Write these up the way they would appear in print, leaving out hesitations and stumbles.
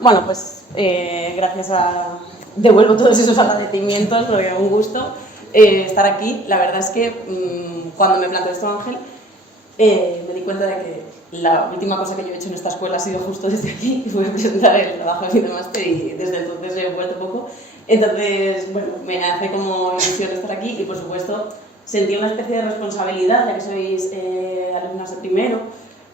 Bueno, pues gracias a... Devuelvo todos esos agradecimientos, porque es un gusto estar aquí. La verdad es que cuando me planteó esto Ángel, me di cuenta de que la última cosa que yo he hecho en esta escuela ha sido justo desde aquí, que fue presentar el trabajo de fin de máster, y desde entonces he vuelto poco. Entonces, bueno, me hace como ilusión estar aquí y, por supuesto, sentí una especie de responsabilidad, ya que sois alumnas de primero,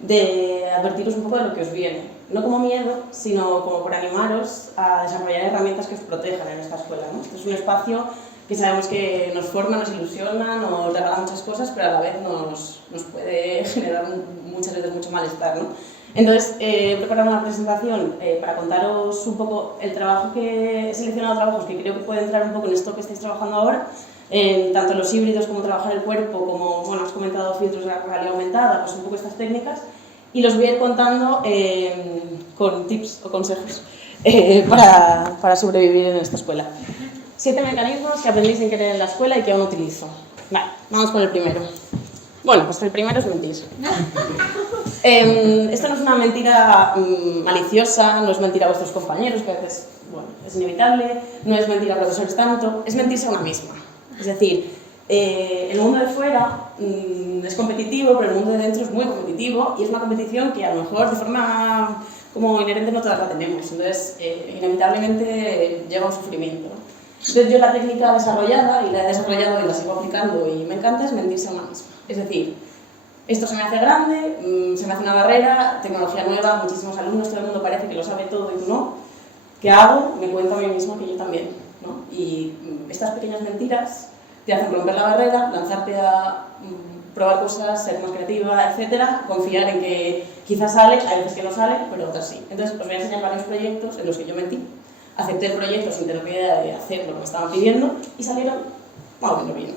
de advertiros un poco de lo que os viene. No como miedo, sino como por animaros a desarrollar herramientas que os protejan en esta escuela, ¿no? Este es un espacio que sabemos que nos forma, nos ilusiona, nos regala muchas cosas, pero a la vez nos puede generar muchas veces mucho malestar, ¿no? Entonces, he preparado una presentación para contaros un poco el trabajo que he seleccionado, trabajos que creo que pueden entrar un poco en esto que estáis trabajando ahora, tanto los híbridos como trabajar el cuerpo, como, bueno, has comentado filtros de realidad aumentada, pues un poco estas técnicas, y los voy a ir contando con tips o consejos para sobrevivir en esta escuela. 7 mecanismos que aprendí sin querer en la escuela y que aún utilizo. Vale, vamos con el primero. Bueno, pues el primero es mentir. Esto no es una mentira maliciosa, no es mentir a vuestros compañeros, que a veces, bueno, es inevitable, no es mentir a profesores tanto, es mentirse a una misma. Es decir, el mundo de fuera es competitivo, pero el mundo de dentro es muy competitivo y es una competición que a lo mejor de forma como inherente no todas la tenemos, entonces inevitablemente llega un sufrimiento, ¿no? Entonces yo la técnica desarrollada, y la he desarrollado y la sigo aplicando y me encanta, es mentirse a una misma. Es decir, esto se me hace grande, se me hace una barrera, tecnología nueva, muchísimos alumnos, todo el mundo parece que lo sabe todo y tú no. ¿Qué hago? Me cuento a mí misma que yo también, ¿no? Y estas pequeñas mentiras te hacen romper la barrera, lanzarte a probar cosas, ser más creativa, etcétera, confiar en que quizás sale, hay veces que no sale, pero otras sí. Entonces os voy a enseñar varios proyectos en los que yo mentí. Acepté el proyecto sin tener idea de hacer lo que me estaban pidiendo y salieron más o menos bien.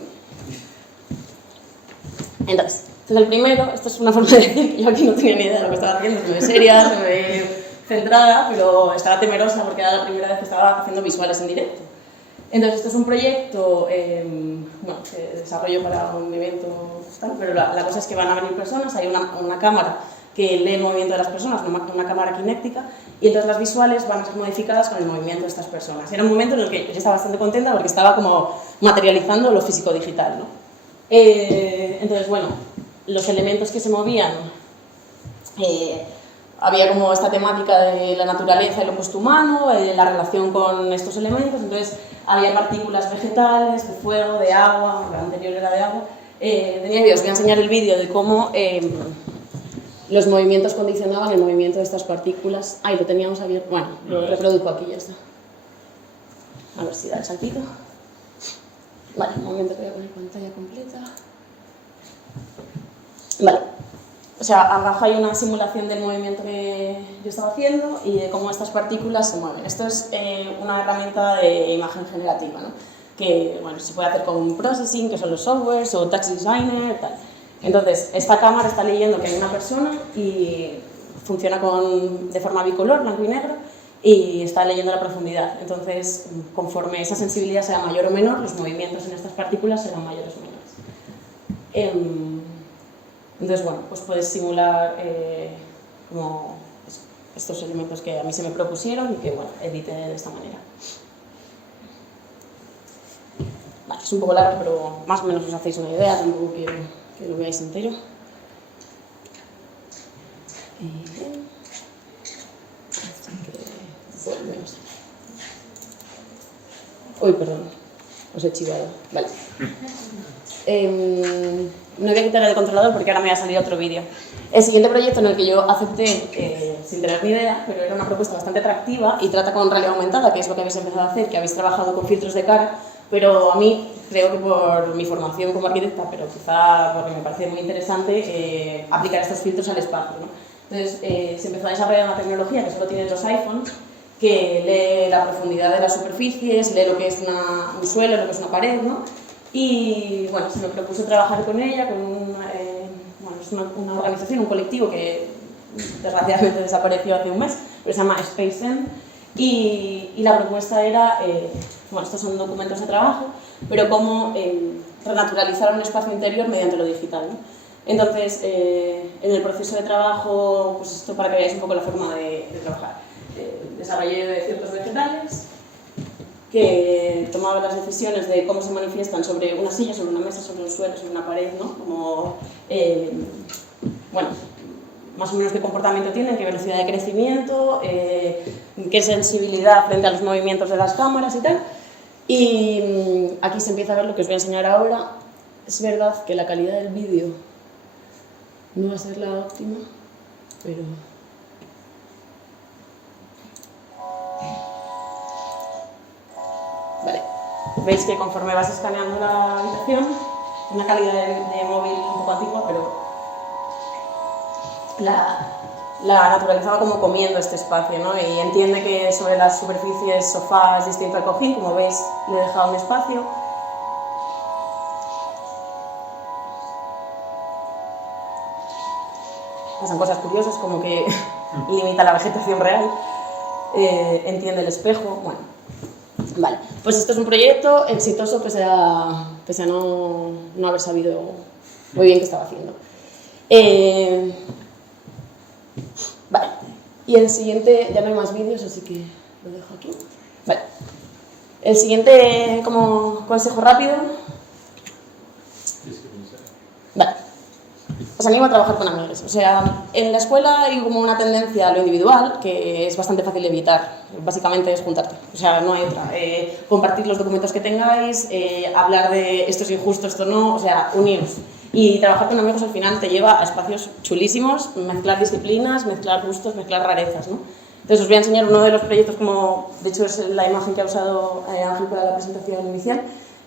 Entonces, este es el primero. Esto es una forma de decir que yo aquí no tenía ni idea de lo que estaba haciendo, se me ve seria, se me ve centrada, pero estaba temerosa porque era la primera vez que estaba haciendo visuales en directo. Entonces, esto es un proyecto bueno, que desarrollo para un evento, pero la cosa es que van a venir personas, hay una cámara que lee el movimiento de las personas, una cámara kinética, y entonces las visuales van a ser modificadas con el movimiento de estas personas. Era un momento en el que yo estaba bastante contenta porque estaba como materializando lo físico-digital, ¿no? Entonces, bueno, los elementos que se movían, había como esta temática de la naturaleza y lo opuesto humano, la relación con estos elementos, entonces había partículas vegetales, de fuego, de agua, la anterior era de agua. Os voy a enseñar el vídeo de cómo los movimientos condicionaban el movimiento de estas partículas. Ahí lo teníamos abierto. Bueno, lo reproduzco aquí, ya está. A ver si da el saltito. Vale, un momento que voy a poner pantalla completa. Vale. O sea, abajo hay una simulación del movimiento que yo estaba haciendo y de cómo estas partículas se mueven. Esto es una herramienta de imagen generativa, ¿no? Que, bueno, se puede hacer con processing, que son los softwares, o touch designer, tal. Entonces, esta cámara está leyendo que hay una persona y funciona de forma bicolor, blanco y negro, y está leyendo la profundidad. Entonces, conforme esa sensibilidad sea mayor o menor, los movimientos en estas partículas serán mayores o menores. Entonces, bueno, pues puedes simular como estos elementos que a mí se me propusieron y que, bueno, edité de esta manera. Vale, es un poco largo, pero más o menos os hacéis una idea, tampoco quiero que lo veáis entero. Uy, perdón, os he chivado. Vale. No voy a quitar el controlador porque ahora me va a salir otro vídeo. El siguiente proyecto en el que yo acepté, sin tener ni idea, pero era una propuesta bastante atractiva y trata con realidad aumentada, que es lo que habéis empezado a hacer, que habéis trabajado con filtros de cara, pero a mí, creo que por mi formación como arquitecta, pero quizá porque me parece muy interesante, aplicar estos filtros al espacio, ¿no? Entonces, se empezó a desarrollar una tecnología que solo tienen los iPhones, que lee la profundidad de las superficies, lee lo que es un suelo, lo que es una pared, ¿no? Y bueno, se me propuso trabajar con ella, es una organización, un colectivo que desgraciadamente desapareció hace un mes, pero se llama SpaceN, y la propuesta era, bueno, estos son documentos de trabajo, pero cómo renaturalizar un espacio interior mediante lo digital, ¿no? Entonces, en el proceso de trabajo, pues esto para que veáis un poco la forma de trabajar. desarrollé de ciertos vegetales, que tomaba las decisiones de cómo se manifiestan sobre una silla, sobre una mesa, sobre un suelo, sobre una pared, ¿no? Como, bueno, más o menos qué comportamiento tienen, qué velocidad de crecimiento, qué sensibilidad frente a los movimientos de las cámaras y tal. Y aquí se empieza a ver lo que os voy a enseñar ahora. Es verdad que la calidad del vídeo no va a ser la óptima, pero... Vale, veis que conforme vas escaneando la habitación, una calidad de móvil un poco antigua, pero la naturaleza va como comiendo este espacio, ¿no? Y entiende que sobre las superficies sofá es distinto al cojín, como veis le he dejado un espacio. Pasan cosas curiosas como que limita la vegetación real, entiende el espejo, bueno. Vale, pues esto es un proyecto exitoso pese a no haber sabido muy bien qué estaba haciendo. Vale, y el siguiente, ya no hay más vídeos, así que lo dejo aquí. Vale, el siguiente como consejo rápido. Vale, os animo a trabajar con amigos. O sea, en la escuela hay como una tendencia a lo individual que es bastante fácil de evitar. Básicamente es juntarte, o sea, no hay otra. Compartir los documentos que tengáis, hablar de esto es injusto, esto no, o sea, uniros. Y trabajar con amigos al final te lleva a espacios chulísimos, mezclar disciplinas, mezclar gustos, mezclar rarezas, ¿no? Entonces os voy a enseñar uno de los proyectos, como de hecho es la imagen que ha usado Ángel para la presentación inicial,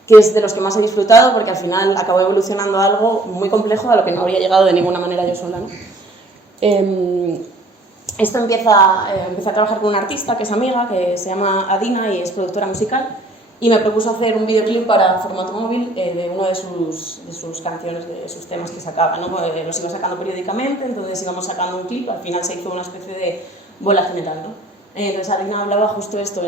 que es de los que más he disfrutado porque al final acabó evolucionando a algo muy complejo a lo que no habría llegado de ninguna manera yo sola, ¿no? Esto empecé a trabajar con una artista que es amiga, que se llama Adina y es productora musical, y me propuso hacer un videoclip para formato móvil de una de sus canciones, de sus temas que sacaba, ¿no? Los iba sacando periódicamente, entonces íbamos sacando un clip, al final se hizo una especie de bola general, ¿no? Entonces Adina hablaba justo esto,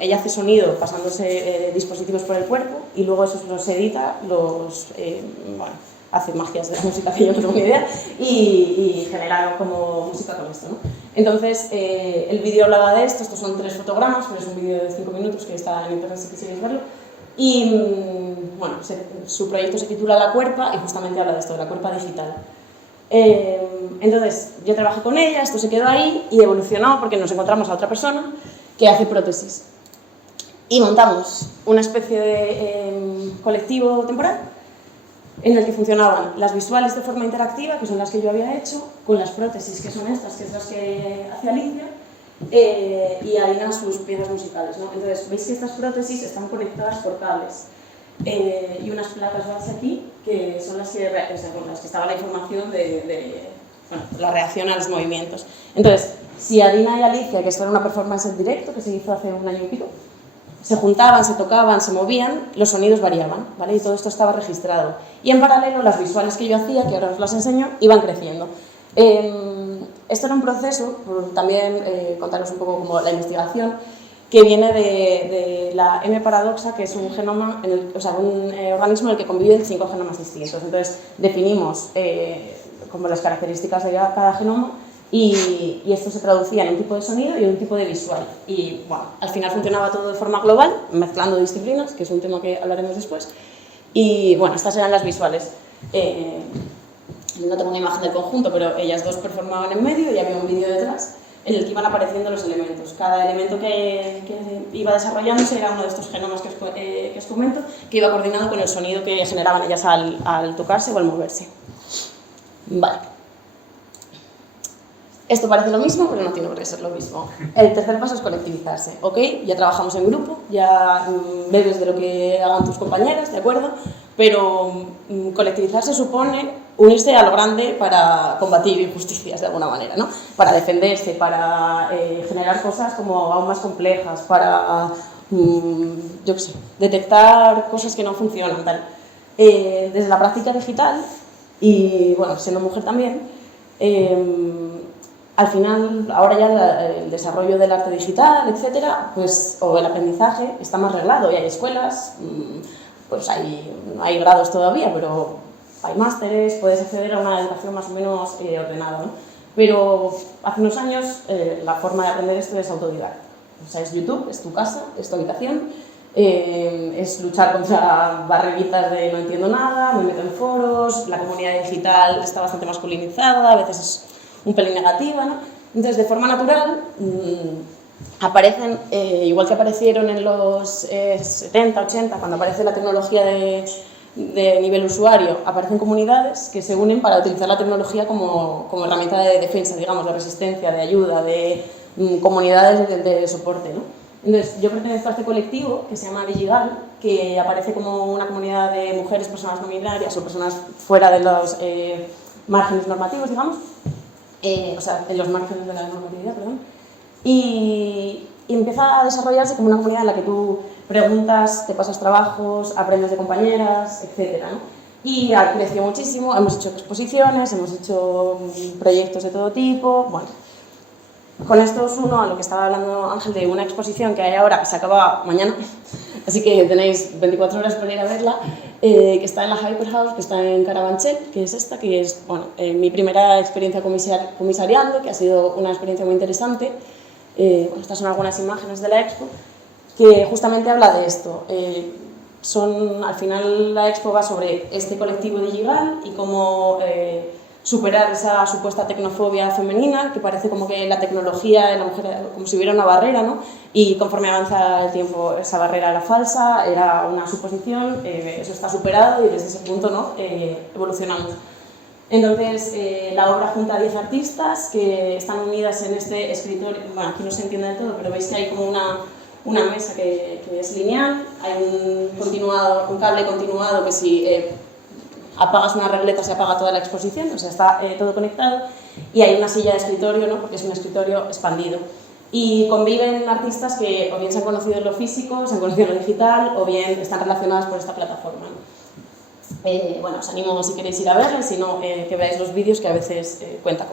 ella hace sonido pasándose dispositivos por el cuerpo y luego eso los edita, bueno, hace magias de la música que yo no tengo ni idea y genera como música con esto, ¿no? Entonces el vídeo hablaba de esto, estos son 3 fotogramas, pero es un vídeo de 5 minutos que está en internet si queréis verlo. Y bueno, su proyecto se titula La Cuerpa y justamente habla de esto, de la cuerpa digital. Entonces yo trabajé con ella, esto se quedó ahí y evolucionó porque nos encontramos a otra persona que hace prótesis y montamos una especie de colectivo temporal en el que funcionaban las visuales de forma interactiva, que son las que yo había hecho, con las prótesis, que son estas, que es las que hace Alicia, y Alina sus piezas musicales, ¿no? Entonces veis que estas prótesis están conectadas por cables. Y unas placas base aquí, que son las que, con las que estaba la información bueno, la reacción a los movimientos. Entonces, si Adina y Alicia, que esto era una performance en directo que se hizo hace un año y pico, se juntaban, se tocaban, se movían, los sonidos variaban, ¿vale? Y todo esto estaba registrado. Y en paralelo, las visuales que yo hacía, que ahora os las enseño, iban creciendo. Esto era un proceso, por también contaros un poco como la investigación, que viene de la M-paradoxa, que es un genoma, un organismo en el que conviven 5 genomas distintos. Entonces, definimos como las características de cada genoma y esto se traducía en un tipo de sonido y un tipo de visual. Y bueno, al final funcionaba todo de forma global, mezclando disciplinas, que es un tema que hablaremos después. Y bueno, estas eran las visuales. No tengo una imagen del conjunto, pero ellas dos performaban en medio y había un vídeo detrás en el que iban apareciendo los elementos. Cada elemento que iba desarrollándose era uno de estos genomas que os comento, que iba coordinado con el sonido que generaban ellas al tocarse o al moverse. Vale. Esto parece lo mismo, pero no tiene por qué ser lo mismo. El tercer paso es colectivizarse, ¿ok? Ya trabajamos en grupo, ya bebes de lo que hagan tus compañeras, ¿de acuerdo? Pero colectivizarse supone unirse a lo grande para combatir injusticias de alguna manera, ¿no? Para defenderse, para generar cosas como aún más complejas, para, yo qué sé, detectar cosas que no funcionan, tal. Desde la práctica digital, y bueno, siendo mujer también, al final, ahora ya el desarrollo del arte digital, etcétera, pues, o el aprendizaje está más reglado y hay escuelas, pues hay grados todavía, pero hay másteres, puedes acceder a una educación más o menos ordenada, ¿no? Pero hace unos años la forma de aprender esto es autodidacta. O sea, es YouTube, es tu casa, es tu habitación, es luchar contra barreritas de no entiendo nada, me meto en foros, la comunidad digital está bastante masculinizada, a veces es un pelín negativa, ¿no? Entonces, de forma natural, aparecen, igual que aparecieron en los 70, 80, cuando aparece la tecnología de nivel usuario, aparecen comunidades que se unen para utilizar la tecnología como herramienta de defensa, digamos, de resistencia, de ayuda, de comunidades de soporte, ¿no? Entonces, yo pertenezco a este colectivo que se llama Digigal, que aparece como una comunidad de mujeres, personas no binarias o personas fuera de los márgenes normativos, digamos, o sea, en los márgenes de la normatividad, perdón, y empieza a desarrollarse como una comunidad en la que tú preguntas, te pasas trabajos, aprendes de compañeras, etc., ¿no? Y ha crecido muchísimo, hemos hecho exposiciones, hemos hecho proyectos de todo tipo, bueno. Con esto os uno a lo que estaba hablando Ángel de una exposición que hay ahora, que se acaba mañana, así que tenéis 24 horas para ir a verla, que está en la Hyper House, que está en Carabanchel, que es esta, que es bueno, mi primera experiencia comisariando, que ha sido una experiencia muy interesante. Bueno, estas son algunas imágenes de la expo, que justamente habla de esto. Al final la expo va sobre este colectivo digital y cómo superar esa supuesta tecnofobia femenina, que parece como que la tecnología de la mujer, como si hubiera una barrera, ¿no? Y conforme avanza el tiempo, esa barrera era falsa, era una suposición, eso está superado y desde ese punto, ¿no? Evolucionamos. Entonces, la obra junta a 10 artistas que están unidas en este escritorio. Bueno, aquí no se entiende del todo, pero veis que hay como una mesa que es lineal, hay un cable continuado que si apagas una regleta se apaga toda la exposición, o sea, está todo conectado, y hay una silla de escritorio, ¿no? Porque es un escritorio expandido. Y conviven artistas que o bien se han conocido en lo físico, se han conocido en lo digital, o bien están relacionadas por esta plataforma, ¿no? Bueno, os animo si queréis ir a verla, si no, que veáis los vídeos, que a veces cuenta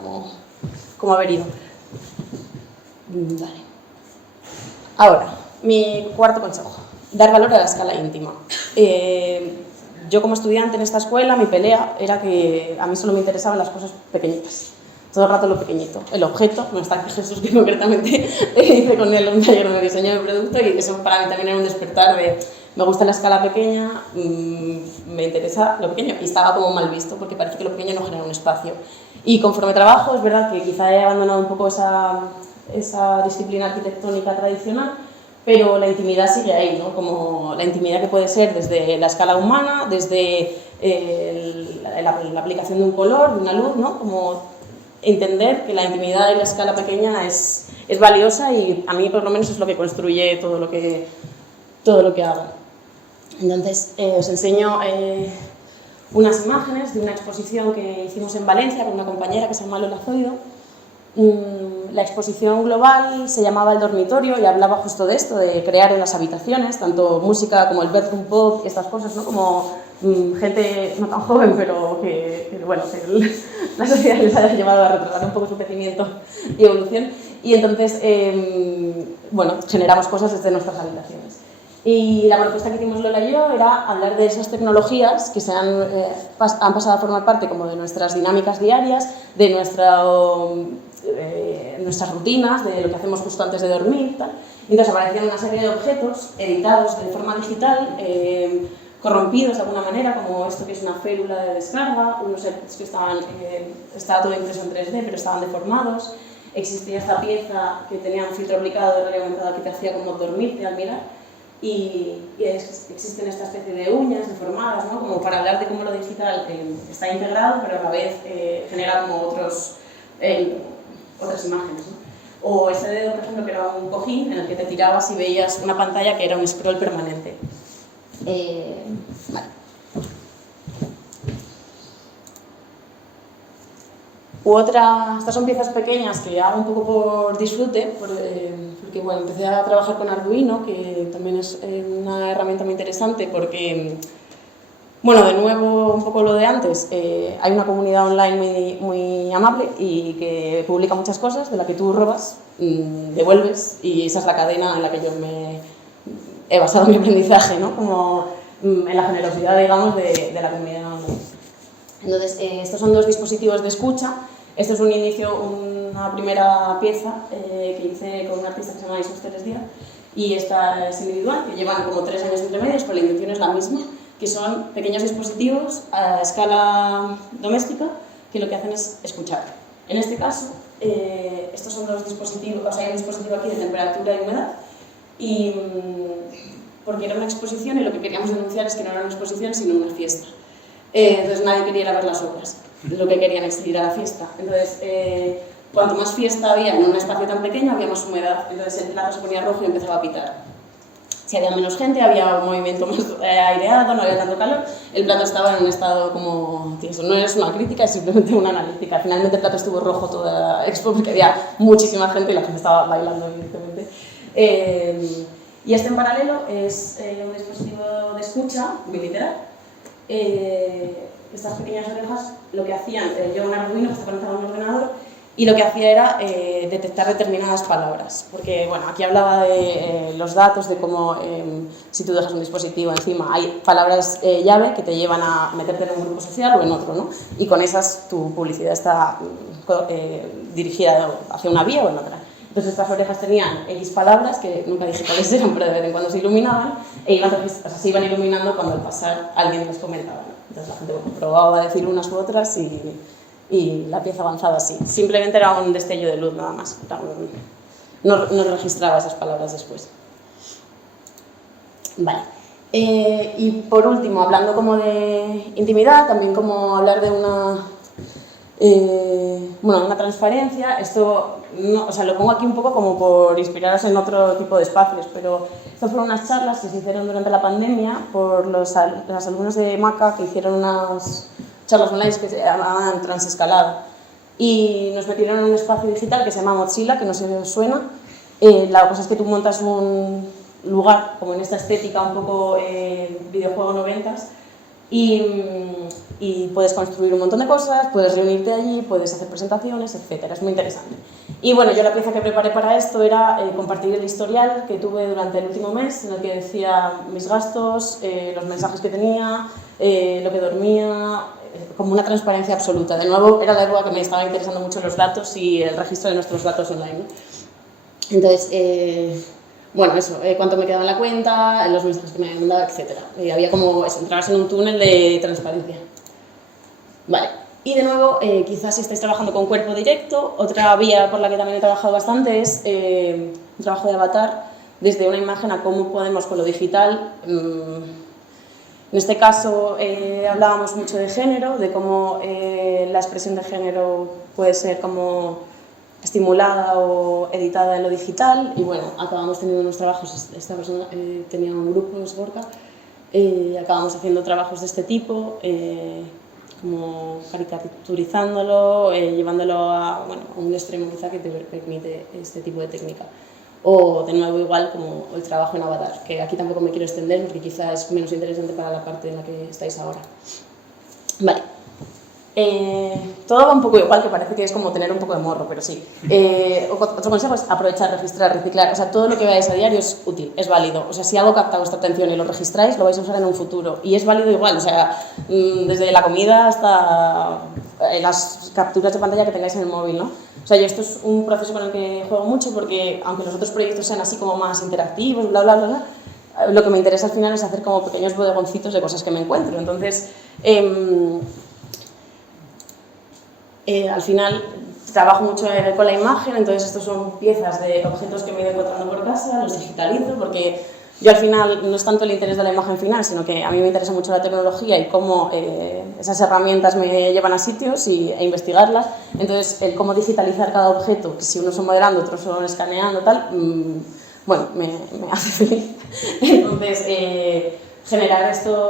cómo haber ido. Vale. Ahora, mi cuarto consejo, dar valor a la escala íntima. Yo como estudiante en esta escuela, mi pelea era que a mí solo me interesaban las cosas pequeñitas, todo el rato lo pequeñito, el objeto, no está aquí Jesús, que concretamente hice con él un taller de diseño de producto, y eso para mí también era un despertar de me gusta la escala pequeña, me interesa lo pequeño, y estaba como mal visto porque parece que lo pequeño no genera un espacio. Y conforme trabajo, es verdad que quizá he abandonado un poco esa disciplina arquitectónica tradicional, pero la intimidad sigue ahí, ¿no? Como la intimidad que puede ser desde la escala humana, desde la aplicación de un color, de una luz, ¿no? Como entender que la intimidad y la escala pequeña es valiosa, y a mí por lo menos es lo que construye todo lo que hago. Entonces, os enseño unas imágenes de una exposición que hicimos en Valencia con una compañera que se llama Lola Zoido. La exposición global se llamaba El Dormitorio y hablaba justo de esto, de crear en las habitaciones, tanto música como el bedroom pop y estas cosas, ¿no? Como gente no tan joven, pero que la sociedad les haya llevado a retrasar un poco su crecimiento y evolución. Y entonces, bueno, generamos cosas desde nuestras habitaciones. Y la propuesta que hicimos Lola y yo era hablar de esas tecnologías que han pasado a formar parte como de nuestras dinámicas diarias, de nuestras rutinas, de lo que hacemos justo antes de dormir, tal. Y entonces aparecían una serie de objetos editados de forma digital, corrompidos de alguna manera, como esto que es una férula de descarga, unos que estaba todo impreso en 3D pero estaban deformados. Existía esta pieza que tenía un filtro aplicado de realidad aumentada que te hacía como dormirte al mirar. Y existen esta especie de uñas deformadas, ¿no? Como para hablar de cómo lo digital está integrado, pero a la vez genera como otras imágenes, ¿no? O ese dedo, por ejemplo, que era un cojín en el que te tirabas y veías una pantalla que era un scroll permanente. Vale. Estas son piezas pequeñas que hago un poco por disfrute, porque bueno, empecé a trabajar con Arduino, que también es una herramienta muy interesante porque, bueno, de nuevo un poco lo de antes, hay una comunidad online muy amable y que publica muchas cosas de las que tú robas, devuelves, y esa es la cadena en la que yo he basado mi aprendizaje, ¿no? Como en la generosidad, digamos, de la comunidad online. Entonces, estos son dos dispositivos de escucha Esto es un inicio, una primera pieza que hice con un artista que se llama Isóstenes Díaz, y esta es individual, que llevan como 3 años entre medios, pero la intención es la misma, que son pequeños dispositivos a escala doméstica que lo que hacen es escuchar. En este caso, estos son los dispositivos, o sea, hay un dispositivo aquí de temperatura y humedad, y porque era una exposición y lo que queríamos denunciar es que no era una exposición sino una fiesta. Entonces nadie quería ir a ver las obras, lo que querían es ir a la fiesta. Entonces, cuanto más fiesta había en un espacio tan pequeño, había más humedad, entonces el plato se ponía rojo y empezaba a pitar. Si había menos gente, había un movimiento más aireado, no había tanto calor, el plato estaba en un estado como... Eso no es una crítica, es simplemente una analítica. Finalmente el plato estuvo rojo toda la expo porque había muchísima gente y la gente estaba bailando, evidentemente. Y este en paralelo es un dispositivo de escucha, biliteral. Estas pequeñas orejas lo que hacían, lleva un Arduino que está conectado a un ordenador, y lo que hacía era detectar determinadas palabras, porque bueno, aquí hablaba de los datos, de cómo si tú dejas un dispositivo encima hay palabras llave que te llevan a meterte en un grupo social o en otro, ¿no? Y con esas tu publicidad está dirigida hacia una vía o en otra. Entonces estas orejas tenían X palabras, que nunca dije cuáles eran, pero de vez en cuando se iluminaban, e iban, o sea, se iban iluminando cuando al pasar alguien les comentaba, ¿no? Entonces la gente probaba a decir unas u otras y la pieza avanzaba así. Simplemente era un destello de luz nada más, no registraba esas palabras después. Vale. Y por último, hablando como de intimidad, también como hablar de una transparencia. Esto no, o sea, lo pongo aquí un poco como por inspiraros en otro tipo de espacios, pero estas fueron unas charlas que se hicieron durante la pandemia por los alumnos de MACA, que hicieron unas charlas online que se llamaban Transescalada, y nos metieron en un espacio digital que se llama Mozilla, que no sé si os suena. La cosa es que tú montas un lugar como en esta estética un poco videojuego noventas, y puedes construir un montón de cosas, puedes reunirte allí, puedes hacer presentaciones, etc. Es muy interesante. Y bueno, yo la pieza que preparé para esto era compartir el historial que tuve durante el último mes, en el que decía mis gastos, los mensajes que tenía, lo que dormía, como una transparencia absoluta. De nuevo, era la época que me estaba interesando mucho los datos y el registro de nuestros datos online, ¿no? Entonces, bueno, eso, cuánto me quedaba en la cuenta, los mensajes que me habían mandado, etc. Había como eso, entrabas en un túnel de transparencia. Vale, y de nuevo, quizás si estáis trabajando con cuerpo directo, otra vía por la que también he trabajado bastante es un trabajo de avatar, desde una imagen a cómo podemos con lo digital. En este caso hablábamos mucho de género, de cómo la expresión de género puede ser como estimulada o editada en lo digital, y bueno, acabamos teniendo unos trabajos, esta persona tenía un grupo, es Gorka, acabamos haciendo trabajos de este tipo, como caricaturizándolo, llevándolo a un extremo quizá que te permite este tipo de técnica. O de nuevo igual como el trabajo en avatar, que aquí tampoco me quiero extender porque quizá es menos interesante para la parte en la que estáis ahora. Vale. Todo va un poco igual, que parece que es como tener un poco de morro, pero sí. Otro consejo es aprovechar, registrar, reciclar. O sea, todo lo que veáis a diario es útil, es válido. O sea, si algo capta vuestra atención y lo registráis, lo vais a usar en un futuro. Y es válido igual, o sea, desde la comida hasta las capturas de pantalla que tengáis en el móvil, ¿no? O sea, yo esto es un proceso con el que juego mucho porque, aunque los otros proyectos sean así como más interactivos, bla, bla, bla, bla, lo que me interesa al final es hacer como pequeños bodegoncitos de cosas que me encuentro. Entonces, al final trabajo mucho con la imagen, entonces estos son piezas de objetos que me he ido encontrando por casa, los digitalizo porque yo al final no es tanto el interés de la imagen final, sino que a mí me interesa mucho la tecnología y cómo esas herramientas me llevan a sitios e investigarlas. Entonces el cómo digitalizar cada objeto, que si unos son modelando, otros son escaneando, tal, bueno, me hace feliz. Entonces generar esta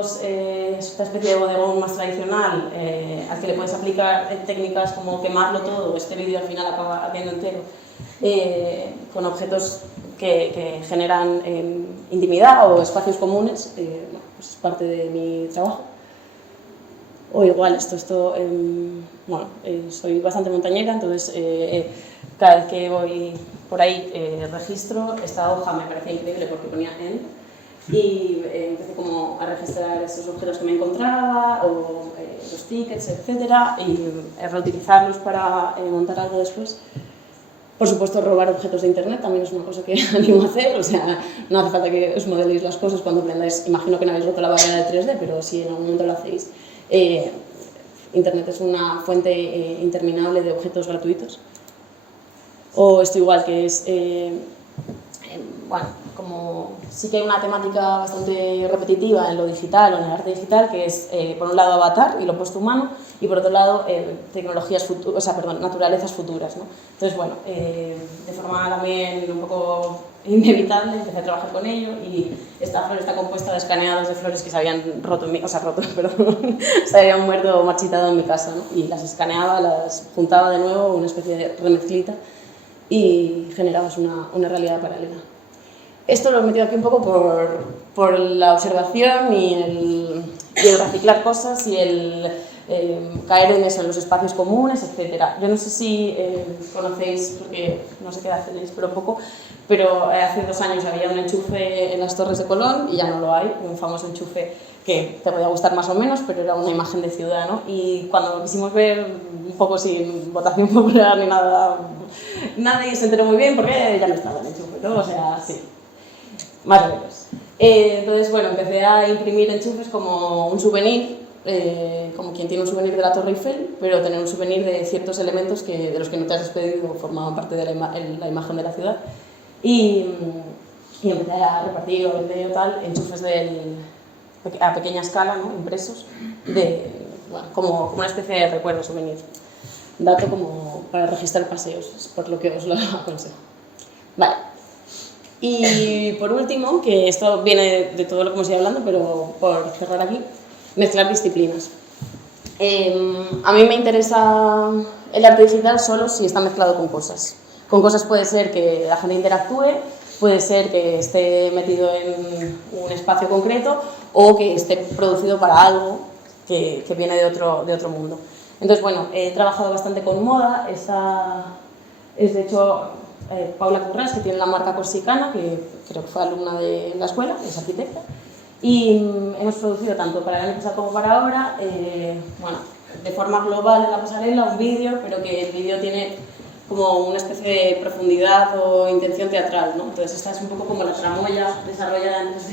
especie de bodegón más tradicional al que le puedes aplicar técnicas como quemarlo todo, este vídeo al final acaba viendo entero, con objetos que generan intimidad o espacios comunes, pues es parte de mi trabajo. O igual, soy bastante montañera, entonces cada vez que voy por ahí registro. Esta hoja me parecía increíble porque ponía en y empecé como a registrar esos objetos que me encontraba, o los tickets, etcétera, y reutilizarlos para montar algo después. Por supuesto, robar objetos de internet también es una cosa que animo a hacer, o sea, no hace falta que os modeléis las cosas cuando aprendáis. Imagino que no habéis roto la barrera de 3D, pero si en algún momento lo hacéis, internet es una fuente interminable de objetos gratuitos. O esto igual, que es, bueno, como sí que hay una temática bastante repetitiva en lo digital o en el arte digital, que es, por un lado, avatar y lo opuesto humano, y por otro lado, tecnologías futuras, o sea, perdón, naturalezas futuras, ¿no? Entonces, bueno, de forma también un poco inevitable empecé a trabajar con ello, y esta flor está compuesta de escaneados de flores que se habían roto, perdón, se habían muerto o marchitado en mi casa, ¿no? Y las escaneaba, las juntaba de nuevo, una especie de remezclita, y generabas una realidad paralela. Esto lo he metido aquí un poco por la observación y el reciclar cosas y el caer en eso, en los espacios comunes, etc. Yo no sé si conocéis, porque no sé qué edad tenéis, pero poco, pero hace 2 años había un enchufe en las Torres de Colón y ya no lo hay, un famoso enchufe que te podía gustar más o menos, pero era una imagen de ciudad, ¿no? Y cuando lo quisimos ver, un poco sin votación popular ni nada, nadie se enteró muy bien porque ya no estaba el enchufe, ¿no? O sea, sí, más o menos. Entonces, bueno, empecé a imprimir enchufes como un souvenir, como quien tiene un souvenir de la Torre Eiffel, pero tener un souvenir de ciertos elementos de los que no te has despedido formaban parte de la imagen de la ciudad. Y empecé a repartir o vender tal enchufes a pequeña escala, ¿no? Impresos, bueno, como una especie de recuerdo, souvenir. Dato como para registrar paseos, es por lo que os lo aconsejo. Vale. Y por último, que esto viene de todo lo que hemos ido hablando, pero por cerrar aquí, mezclar disciplinas. A mí me interesa el arte digital solo si está mezclado con cosas. Con cosas puede ser que la gente interactúe, puede ser que esté metido en un espacio concreto o que esté producido para algo que viene de otro mundo. Entonces, bueno, he trabajado bastante con moda. Esta es, de hecho, Paula Currás, que tiene la marca Corsicana, que creo que fue alumna de la escuela, es arquitecta. Y hemos producido tanto para el año pasado como para ahora, bueno, de forma global en la pasarela, un vídeo, pero que el vídeo tiene como una especie de profundidad o intención teatral, ¿no? Entonces esta es un poco como la tramoya desarrollada antes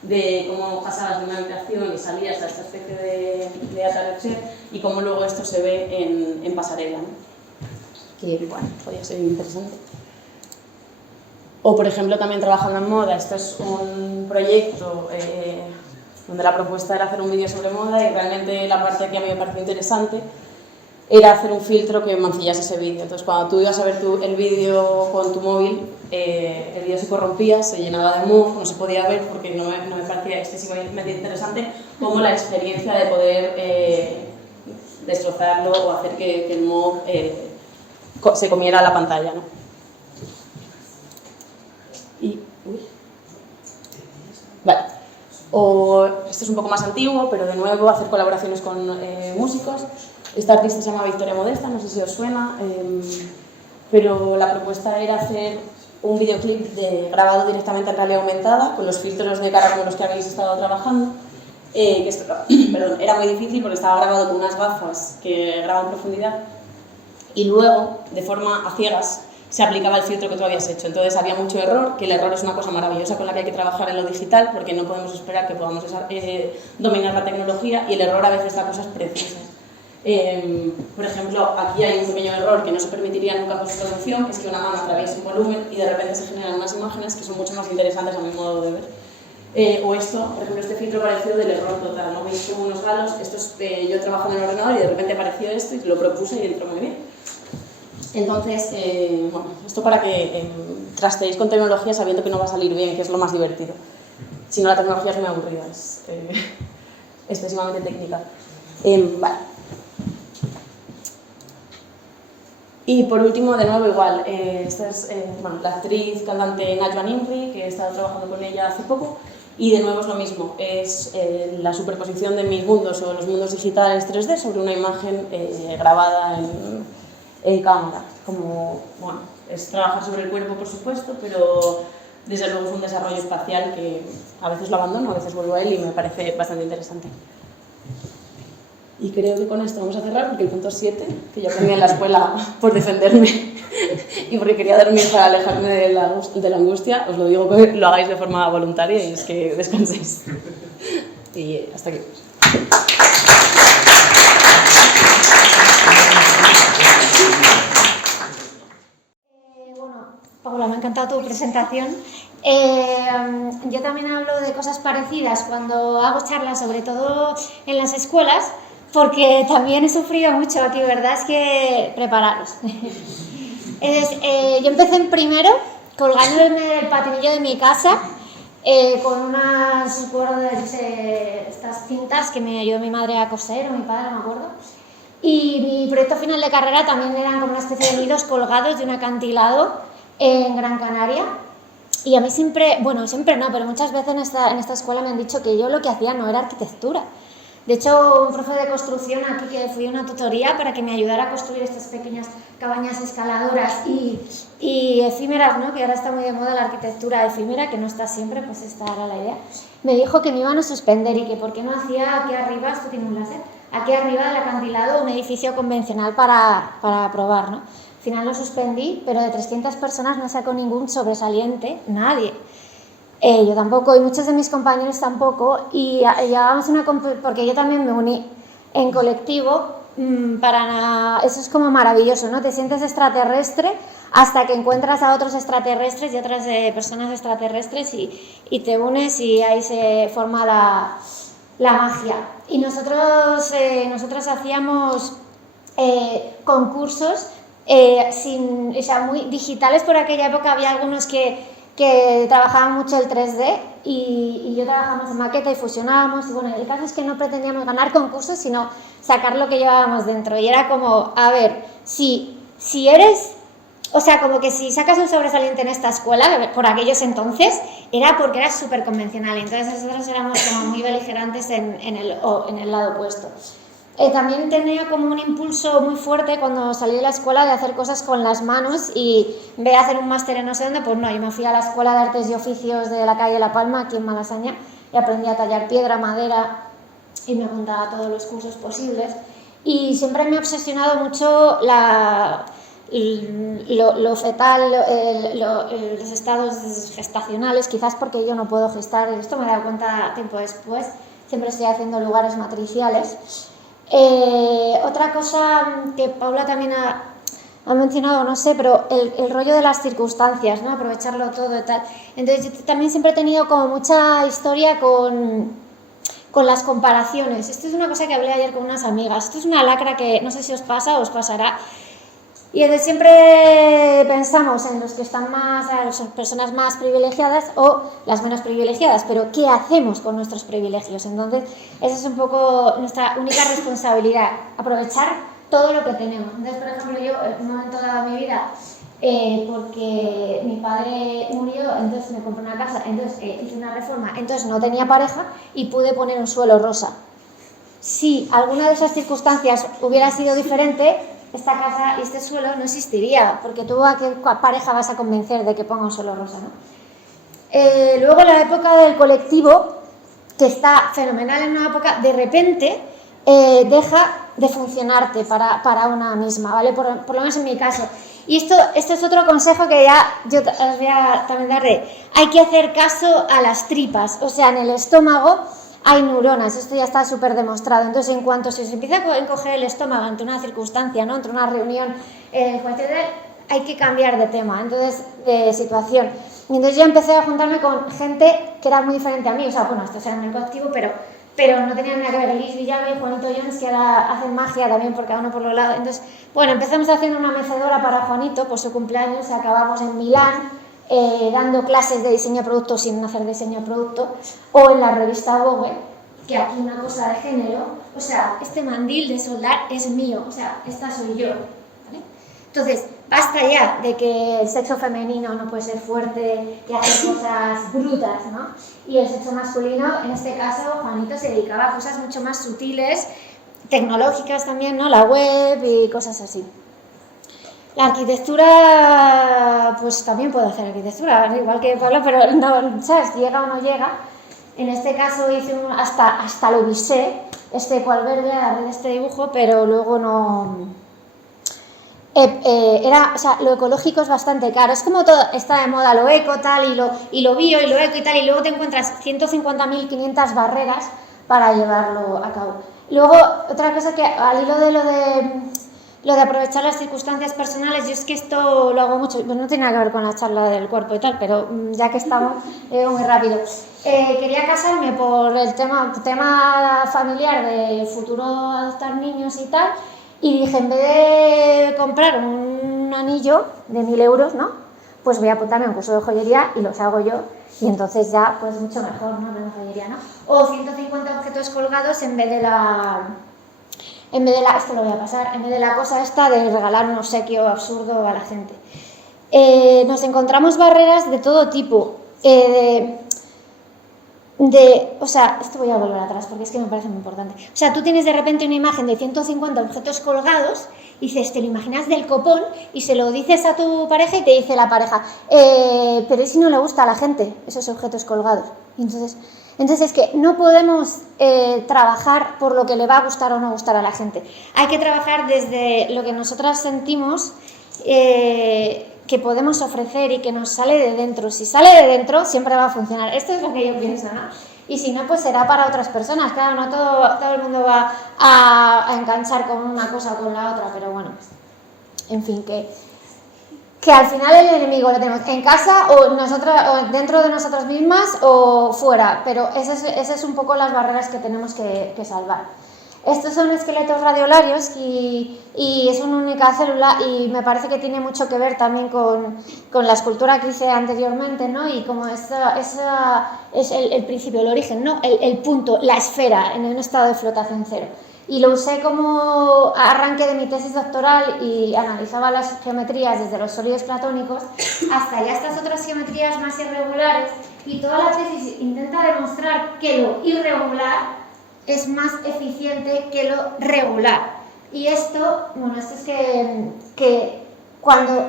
de cómo pasabas de una habitación y salías a esta especie de atardecer y cómo luego esto se ve en pasarela, ¿no? Que, bueno, podría ser interesante. O, por ejemplo, también trabajando en moda, este es un proyecto donde la propuesta era hacer un vídeo sobre moda y realmente la parte que a mí me pareció interesante era hacer un filtro que mancillase ese vídeo. Entonces, cuando tú ibas a ver el vídeo con tu móvil, el vídeo se corrompía, se llenaba de mugre, no se podía ver porque no me parecía excesivamente interesante, como la experiencia de poder destrozarlo o hacer que el mugre se comiera la pantalla, ¿no? Vale. O esto es un poco más antiguo, pero de nuevo hacer colaboraciones con músicos. Esta artista se llama Victoria Modesta, no sé si os suena, pero la propuesta era hacer un videoclip grabado directamente en realidad aumentada, con los filtros de cara con los que habéis estado trabajando, que esto, perdón, era muy difícil porque estaba grabado con unas gafas que graban profundidad y luego, de forma a ciegas, se aplicaba el filtro que tú habías hecho. Entonces había mucho error, que el error es una cosa maravillosa con la que hay que trabajar en lo digital, porque no podemos esperar que podamos dominar la tecnología, y el error a veces da cosas preciosas. Por ejemplo, aquí hay un pequeño error que no se permitiría nunca con postproducción, que es que una mano atraviesa un volumen y de repente se generan unas imágenes que son mucho más interesantes a mi modo de ver. O esto, por ejemplo, este filtro pareció del error total, ¿no? Veis como unos galos, esto es yo trabajando en el ordenador y de repente apareció esto y lo propuse y entró muy bien. Entonces, bueno, esto para que trasteéis con tecnología sabiendo que no va a salir bien, que es lo más divertido. Si no, la tecnología es muy aburrida, es excesivamente técnica. Vale. Y por último, de nuevo, igual, esta es bueno, la actriz cantante Najwa Nimri, que he estado trabajando con ella hace poco, y de nuevo es lo mismo, es la superposición de mis mundos o los mundos digitales 3D sobre una imagen grabada en cámara. Como, bueno, es trabajar sobre el cuerpo, por supuesto, pero desde luego es un desarrollo espacial que a veces lo abandono, a veces vuelvo a él y me parece bastante interesante. Y creo que con esto vamos a cerrar porque el punto 7, que yo aprendí en la escuela por defenderme y porque quería dormir para alejarme de la angustia, os lo digo que lo hagáis de forma voluntaria y es que descanséis. Y hasta aquí. Bueno, Paula, me ha encantado tu presentación. Yo también hablo de cosas parecidas cuando hago charlas, sobre todo en las escuelas, porque también he sufrido mucho aquí, ¿verdad? Es que prepararos. Yo empecé en primero colgándome del patinillo de mi casa con unas cuerdas, estas cintas que me ayudó mi madre a coser, o mi padre, no me acuerdo. Y mi proyecto final de carrera también eran como una especie de nidos colgados de un acantilado en Gran Canaria. Y a mí siempre, bueno, siempre no, pero muchas veces en esta escuela me han dicho que yo lo que hacía no era arquitectura. De hecho, un profe de construcción aquí que fui a una tutoría para que me ayudara a construir estas pequeñas cabañas escaladoras y efímeras, ¿no? Que ahora está muy de moda la arquitectura efímera, que no está siempre, pues esta era la idea. Me dijo que me iban a suspender y que por qué no hacía aquí arriba, esto tiene un láser, aquí arriba del acantilado un edificio convencional para probar, ¿no? Al final lo suspendí, pero de 300 personas no sacó ningún sobresaliente, nadie. Yo tampoco, y muchos de mis compañeros tampoco, y llevábamos porque yo también me uní en colectivo, eso es como maravilloso, ¿no? Te sientes extraterrestre hasta que encuentras a otros extraterrestres y otras personas extraterrestres y te unes y ahí se forma la magia. Y nosotros hacíamos concursos muy digitales. Por aquella época había algunos que trabajaban mucho el 3D y yo trabajábamos en maqueta y fusionábamos, y bueno, el caso es que no pretendíamos ganar concursos, sino sacar lo que llevábamos dentro, y era como, a ver, si eres, o sea, como que si sacas un sobresaliente en esta escuela, por aquellos entonces, era porque eras súper convencional, entonces nosotros éramos como muy beligerantes en el lado opuesto. También tenía como un impulso muy fuerte cuando salí de la escuela de hacer cosas con las manos, y en vez de hacer un máster en no sé dónde, pues no, yo me fui a la Escuela de Artes y Oficios de la calle La Palma, aquí en Malasaña, y aprendí a tallar piedra, madera, y me apuntaba a todos los cursos posibles. Y siempre me ha obsesionado mucho lo fetal, los estados gestacionales, quizás porque yo no puedo gestar, esto me he dado cuenta tiempo después, siempre estoy haciendo lugares matriciales. Otra cosa que Paula también ha mencionado, no sé, pero el rollo de las circunstancias, ¿no? Aprovecharlo todo y tal. Entonces yo también siempre he tenido como mucha historia con las comparaciones. Esto es una cosa que hablé ayer con unas amigas. Esto es una lacra que no sé si os pasa o os pasará. Y entonces siempre pensamos en los que están las personas más privilegiadas o las menos privilegiadas, pero ¿qué hacemos con nuestros privilegios? Entonces, esa es un poco nuestra única responsabilidad, aprovechar todo lo que tenemos. Entonces, por ejemplo, yo en un momento dado de mi vida, porque mi padre murió, entonces me compré una casa, entonces hice una reforma, entonces no tenía pareja y pude poner un suelo rosa. Si alguna de esas circunstancias hubiera sido diferente, esta casa y este suelo no existiría, porque tú a qué pareja vas a convencer de que ponga un suelo rosa, ¿no? Luego la época del colectivo, que está fenomenal en una época, de repente deja de funcionarte para una misma, ¿vale? Por lo menos en mi caso. Y esto es otro consejo que ya yo os voy a también dar. Hay que hacer caso a las tripas, o sea, en el estómago hay neuronas, esto ya está súper demostrado. Entonces, en cuanto se os empieza a encoger el estómago ante una circunstancia, ¿no? Ante una reunión, hay que cambiar de tema, entonces, de situación. Y entonces yo empecé a juntarme con gente que era muy diferente a mí, o sea, bueno, estos eran el colectivo, pero no tenían nada que ver. Liz Villalba y Juanito Jones, que ahora hacen magia también, por cada uno por los lados. Entonces, bueno, empezamos haciendo una mecedora para Juanito por su cumpleaños, acabamos en Milán, dando clases de diseño de producto sin hacer diseño de producto, o en la revista Vogue, que aquí una cosa de género, o sea, este mandil de soldar es mío, o sea, esta soy yo, ¿vale? Entonces, basta ya de que el sexo femenino no puede ser fuerte y hacer cosas brutas, ¿no? Y el sexo masculino, en este caso, Juanito se dedicaba a cosas mucho más sutiles, tecnológicas también, ¿no? La web y cosas así. La arquitectura, pues también puedo hacer arquitectura, igual que Paula, pero no, ¿sabes? Llega o no llega. En este caso hice hasta lo visé, cual verde, agarré este dibujo, pero luego no... o sea, lo ecológico es bastante caro, es como todo, está de moda lo eco, tal, y lo bio, y lo eco y tal, y luego te encuentras 150.500 barreras para llevarlo a cabo. Luego, otra cosa que al hilo de lo de aprovechar las circunstancias personales, yo es que esto lo hago mucho, pues no tiene nada que ver con la charla del cuerpo y tal, pero ya que estamos, muy rápido. Quería casarme por el tema familiar de futuro adoptar niños y tal, y dije, en vez de comprar un anillo de 1.000 euros, ¿no? Pues voy a apuntarme a un curso de joyería y los hago yo, y entonces ya, pues mucho mejor, ¿no? De joyería, ¿no? O 150 objetos colgados en vez de esto lo voy a pasar, en vez de la cosa esta de regalar un obsequio absurdo a la gente. Nos encontramos barreras de todo tipo, o sea, esto voy a volver atrás porque es que me parece muy importante. O sea, tú tienes de repente una imagen de 150 objetos colgados y dices, te lo imaginas del copón y se lo dices a tu pareja y te dice la pareja, pero ¿y si no le gusta a la gente esos objetos colgados? Entonces es que no podemos trabajar por lo que le va a gustar o no gustar a la gente. Hay que trabajar desde lo que nosotras sentimos que podemos ofrecer y que nos sale de dentro. Si sale de dentro, siempre va a funcionar. Esto es lo que yo pienso, ¿no? Y si no, pues será para otras personas. Claro, no todo el mundo va a enganchar con una cosa o con la otra, pero bueno, en fin, que al final el enemigo lo tenemos en casa o dentro de nosotras mismas o fuera, pero esas es un poco las barreras que tenemos que salvar. Estos son esqueletos radiolarios y es una única célula y me parece que tiene mucho que ver también con la escultura que hice anteriormente, ¿no? Y como esa es el principio, el origen, ¿no? El punto, la esfera en un estado de flotación cero. Y lo usé como arranque de mi tesis doctoral y analizaba las geometrías desde los sólidos platónicos hasta ya estas otras geometrías más irregulares, y toda la tesis intenta demostrar que lo irregular es más eficiente que lo regular. Y esto, bueno, esto es que cuando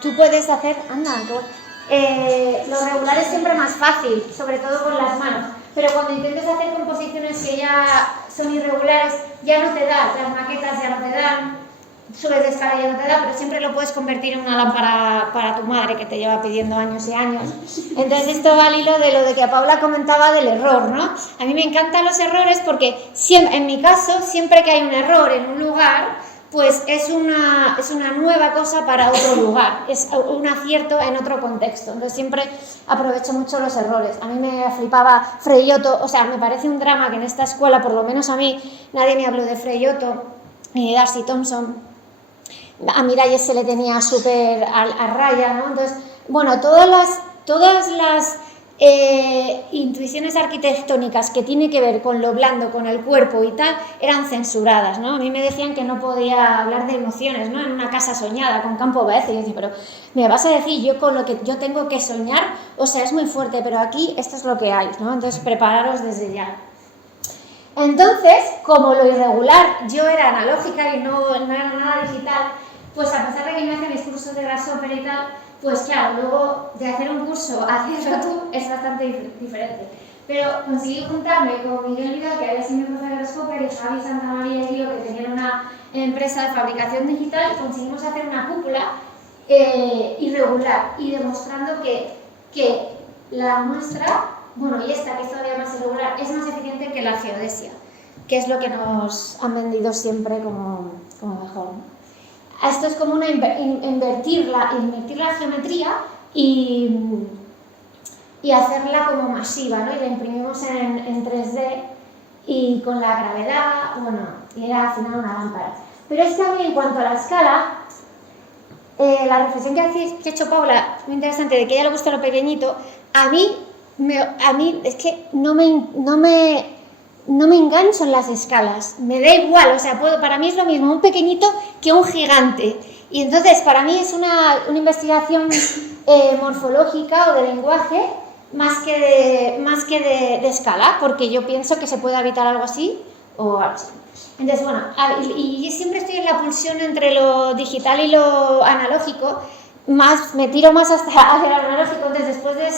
tú puedes hacer, lo regular es siempre más fácil, sobre todo con las manos, pero cuando intentes hacer composiciones que ya son irregulares, ya no te da, las maquetas ya no te dan, subes de escala ya no te da, pero siempre lo puedes convertir en una lámpara para tu madre que te lleva pidiendo años y años. Entonces esto va al hilo de lo de que Paula comentaba del error, ¿no? A mí me encantan los errores porque en mi caso, siempre que hay un error en un lugar, pues es una nueva cosa para otro lugar, es un acierto en otro contexto. Entonces siempre aprovecho mucho los errores. A mí me flipaba Frei Otto, o sea, me parece un drama que en esta escuela, por lo menos a mí, nadie me habló de Frei Otto ni de Darcy Thompson. A Miralles se le tenía súper a raya, ¿no? Entonces, bueno, todas las intuiciones arquitectónicas que tiene que ver con lo blando, con el cuerpo y tal, eran censuradas, ¿no? A mí me decían que no podía hablar de emociones, ¿no? En una casa soñada, con Campo Baeza, y yo decía, pero ¿me vas a decir yo con lo que yo tengo que soñar? O sea, es muy fuerte, pero aquí esto es lo que hay, ¿no? Entonces, prepararos desde ya. Entonces, como lo irregular, yo era analógica y no era nada digital, pues a pesar de que me hacía mis cursos de Grasshopper y tal, pues claro, luego de hacer un curso a hacerlo tú es bastante diferente. Pero conseguí juntarme con Miguel Vidal, que había sido mi profe de Grasshopper, y Javi Santamaría y yo, que tenían una empresa de fabricación digital, y conseguimos hacer una cúpula irregular y demostrando que la muestra, bueno, y esta que es todavía más irregular, es más eficiente que la geodesia, que es lo que nos han vendido siempre como mejor, ¿no? Esto es como invertir la geometría y hacerla como masiva, ¿no? Y la imprimimos en 3D y con la gravedad, bueno, y era al final una lámpara. Pero es que a mí, en cuanto a la escala, la reflexión que ha hecho Paula, muy interesante, de que a ella le gusta lo pequeñito, a mí es que no me engancho en las escalas, me da igual, o sea, para mí es lo mismo un pequeñito que un gigante. Y entonces para mí es una investigación morfológica o de lenguaje más que de escala, porque yo pienso que se puede habitar algo así o algo así. Entonces, bueno, y siempre estoy en la pulsión entre lo digital y lo analógico, me tiro más hacia el analógico. Entonces, después de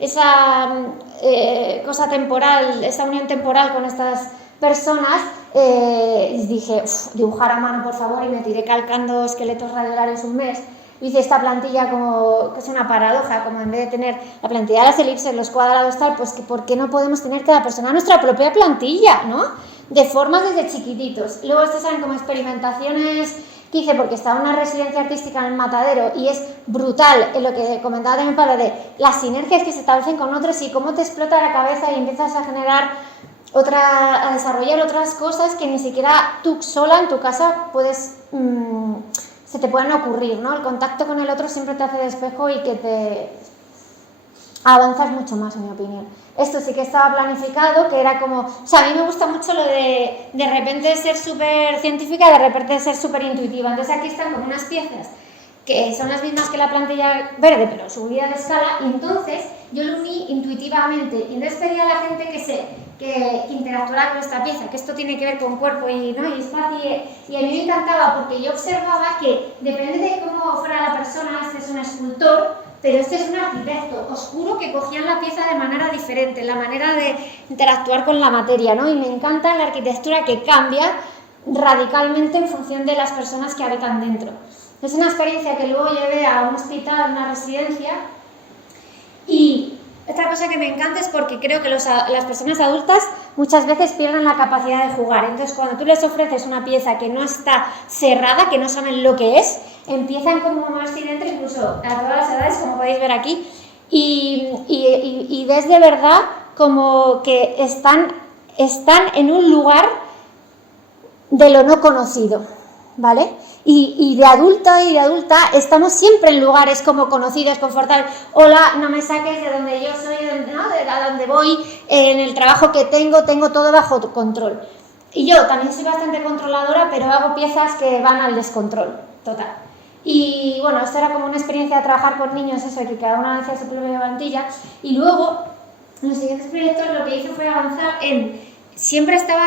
esa cosa temporal, esa unión temporal con estas personas, dije, dibujar a mano, por favor, y me tiré calcando esqueletos radiolarios un mes. Hice esta plantilla como, que es una paradoja, como en vez de tener la plantilla de las elipses, los cuadrados, tal, pues que ¿por qué no podemos tener cada persona nuestra propia plantilla, ¿no? De formas desde chiquititos. Luego estas eran como experimentaciones que hice porque estaba en una residencia artística en el Matadero y es brutal en lo que comentaba también Pablo de las sinergias que se establecen con otros y cómo te explota la cabeza y empiezas a generar a desarrollar otras cosas que ni siquiera tú sola en tu casa puedes se te pueden ocurrir, ¿no? El contacto con el otro siempre te hace de espejo y que te avanzas mucho más, en mi opinión. Esto sí que estaba planificado, que era como... O sea, a mí me gusta mucho lo de repente ser súper científica, de repente ser súper intuitiva. Entonces aquí están como unas piezas que son las mismas que la plantilla verde, pero subida de escala, y entonces yo lo uní intuitivamente. Y entonces pedí a la gente que interactuara con esta pieza, que esto tiene que ver con cuerpo y espacio, y a mí me encantaba porque yo observaba que depende de cómo fuera la persona, este es un escultor, pero este es un arquitecto, os juro que cogían la pieza de manera diferente, la manera de interactuar con la materia, ¿no? Y me encanta la arquitectura que cambia radicalmente en función de las personas que habitan dentro. Es una experiencia que luego llevé a un hospital, a una residencia, y otra cosa que me encanta es porque creo que las personas adultas muchas veces pierden la capacidad de jugar. Entonces, cuando tú les ofreces una pieza que no está cerrada, que no saben lo que es, empiezan como a moverse dentro, incluso a todas las edades, como podéis ver aquí, y ves de verdad como que están en un lugar de lo no conocido, ¿vale? Y de adulta estamos siempre en lugares como conocidos, confortables. Hola, no me saques de donde yo soy, ¿no? De a donde voy, en el trabajo que tengo todo bajo control. Y yo también soy bastante controladora, pero hago piezas que van al descontrol, total. Y bueno, esto era como una experiencia de trabajar con niños, eso, que cada uno hacía su propia plantilla. Y luego, en los siguientes proyectos lo que hice fue avanzar en... Siempre estaba